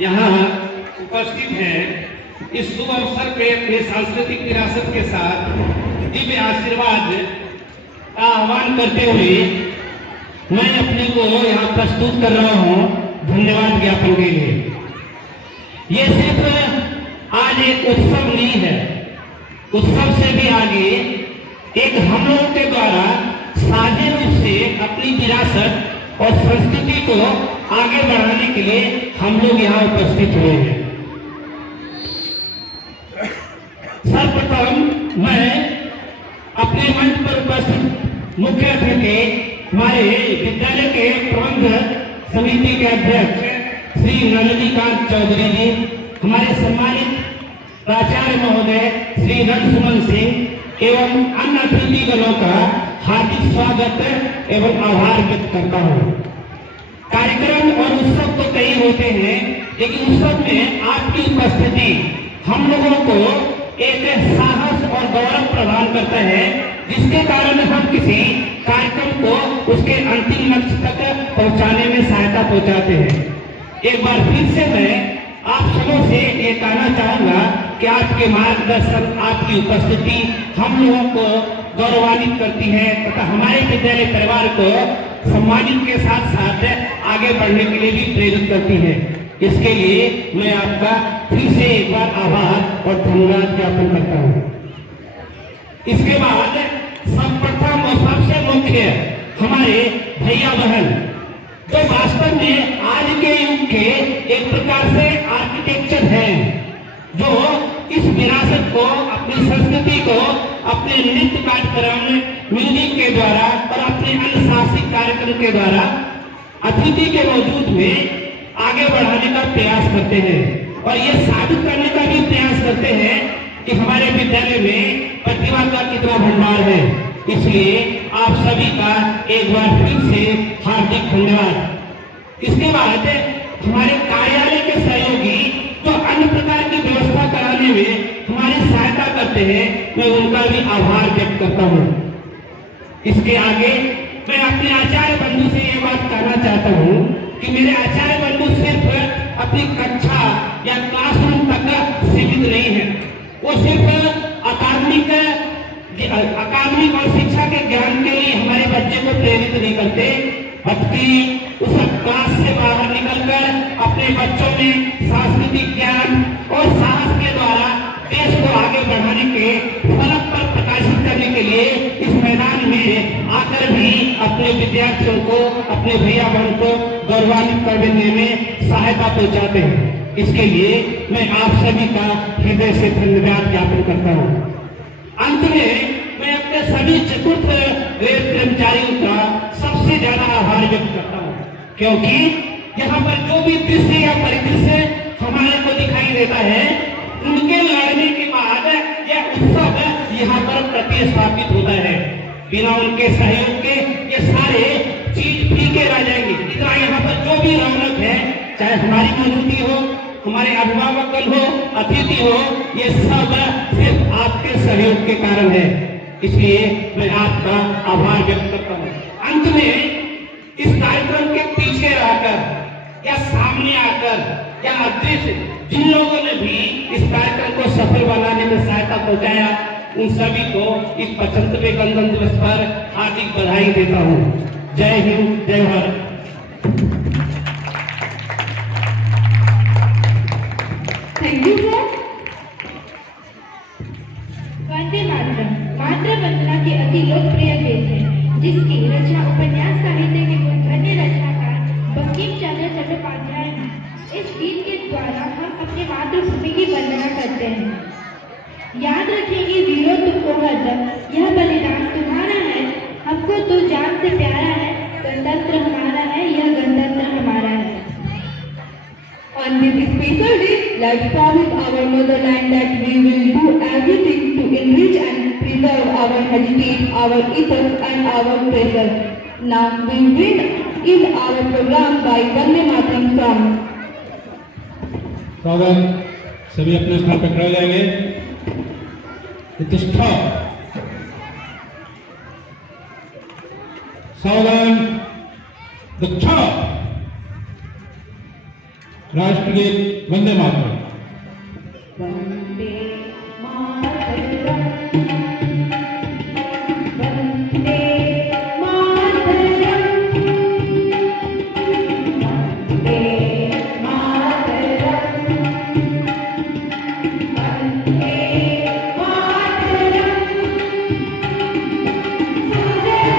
यहाँ उपस्थित हैं। इस शुभ अवसर पे अपने सांस्कृतिक विरासत के साथ दिव्य आशीर्वाद का आह्वान करते हुए मैं अपने को यहाँ प्रस्तुत कर रहा हूँ धन्यवाद ज्ञापन के लिए। ये सिर्फ आज एक उत्सव नहीं है, उत्सव से भी आगे एक हम लोगों के द्वारा साझे रूप से अपनी विरासत और संस्कृति को आगे बढ़ाने के लिए हम लोग यहाँ उपस्थित हुए हैं। सर्वप्रथम मैं अपने मंच पर उपस्थित मुख्य अतिथि हमारे विद्यालय के प्रबंधक समिति के अध्यक्ष श्री नलिनीकांत चौधरी जी, हमारे सम्मानित प्राचार्य महोदय श्री रणसुमन सिंह एवं अन्य अतिथिगणों का हार्दिक स्वागत एवं आभार व्यक्त करता हूँ। कार्यक्रम और उत्सव तो कई होते हैं, लेकिन उत्सव में आपकी उपस्थिति हम लोगों को एक साहस और गौरव प्रदान करता है, जिसके कारण हम किसी कार्यक्रम को उसके अंतिम लक्ष्य तक पहुंचाने में सहायता पहुंचाते हैं। एक बार फिर से मैं आप सबों से ये कहना चाहूंगा कि आपके मार्गदर्शन, आपकी उपस्थिति हम लोगों को गौरवान्वित करती है तथा हमारे विद्यालय परिवार को सम्मानित के साथ साथ आगे बढ़ने के लिए भी प्रेरित करती है। इसके लिए मैं आपका फिर से एक बार आभार और धन्यवाद ज्ञापन करता हूँ। इसके बाद सर्वप्रथम और सबसे मुख्य हमारे भैया बहन, जो वास्तव में आज के युग के एक प्रकार से आर्किटेक्चर हैं, जो इस विरासत को, अपनी संस्कृति को अपने नृत्य कार्यक्रम, म्यूजिक के द्वारा और अपने अनुशासित कार्यक्रम के द्वारा अतिथि के वजूद में आगे बढ़ाने का प्रयास करते हैं और ये साबित करने का भी प्रयास करते हैं कि हमारे विद्यालय में प्रतिभा का कितना भंडार है। इसलिए आप सभी का एक बार फिर से हार्दिक धन्यवाद। इसके बाद हमारे कार्यालय के सहयोगी जो अन्य प्रकार की व्यवस्था कराने में हमारी सहायता करते हैं, मैं उनका भी आभार व्यक्त करता हूँ। इसके आगे मैं अपने आचार्य बंधु से ये बात कहना चाहता हूँ कि मेरे आचार्य बंधु सिर्फ अपनी कक्षा या क्लासरूम तक सीमित नहीं है, वो सिर्फ अकादमिक और शिक्षा के ज्ञान के लिए हमारे बच्चे को प्रेरित नहीं करते, बल्कि उस क्लास से बाहर निकलकर अपने बच्चों में सांस्कृतिक ज्ञान और साहस के द्वारा देश को आगे बढ़ाने के फलक पर प्रकाशित करने के लिए इस मैदान में आकर भी अपने विद्यार्थियों को, अपने भैया बहन को गौरवान्वित करने में सहायता पहुंचाते हैं। इसके लिए मैं आप सभी का हृदय से धन्यवाद ज्ञापन करता हूँ। अंत में मैं अपने सभी चतुर्थ रेल कर्मचारियों का सबसे ज्यादा आभार व्यक्त करता हूँ, क्योंकि यहाँ पर जो भी दृश्य या परिदृश्य हमारे को दिखाई देता है, उनके लड़ने के बाद यह उत्सव यहाँ पर प्रतिस्थापित होता है। बिना उनके सहयोग के ये सारे चीज फीके रह जाएंगे। इतना यहाँ पर जो भी रौनक है, चाहे हमारी मौजूदगी हो, हमारे अभिभावक हो, अतिथि हो, ये सब सिर्फ आपके सहयोग के कारण है। इसलिए मैं आपका आभार व्यक्त करता हूँ। अंत में इस कार्यक्रम के पीछे रहकर या सामने आकर या अदृश्य जिन लोगों ने भी इस कार्यक्रम को सफल बनाने में सहायता पहुंचाया, उन सभी को इस 75वें गणतंत्र दिवस पर हार्दिक बधाई देता हूँ। जय हिंद, जय भारत। Thank you sir. वंदे मातरम मातृ वंदना के अति लोकप्रिय गीत है, जिसकी रचना उपन्यास साहित्य के धन्य रचनाकार बंकिम चंद्र चट्टोपाध्याय हैं। इस गीत के द्वारा हम अपने मातृभूमि की वंदना करते हैं। याद रखेंगे वीरों तुमको हरदम, यह बलिदान तुम्हारा है, हमको तो जान से प्यारा है, गणतंत्र हमारा है, यह गणतंत्र हमारा है। On this special day, let's promise our motherland that we will do everything to enrich and preserve our heritage, our ethos and our treasure. Now we will end our program by Vande Mataram song. सावधान, सभी अपने स्थान पर खड़े हो जाएंगे। प्रतिष्ठा, सावधान, दीक्षा। राष्ट्रगीत वंदे मातरम। वंदे मातरम, वंदे मातरम, वंदे मातरम, वंदे मातरम। सुतराम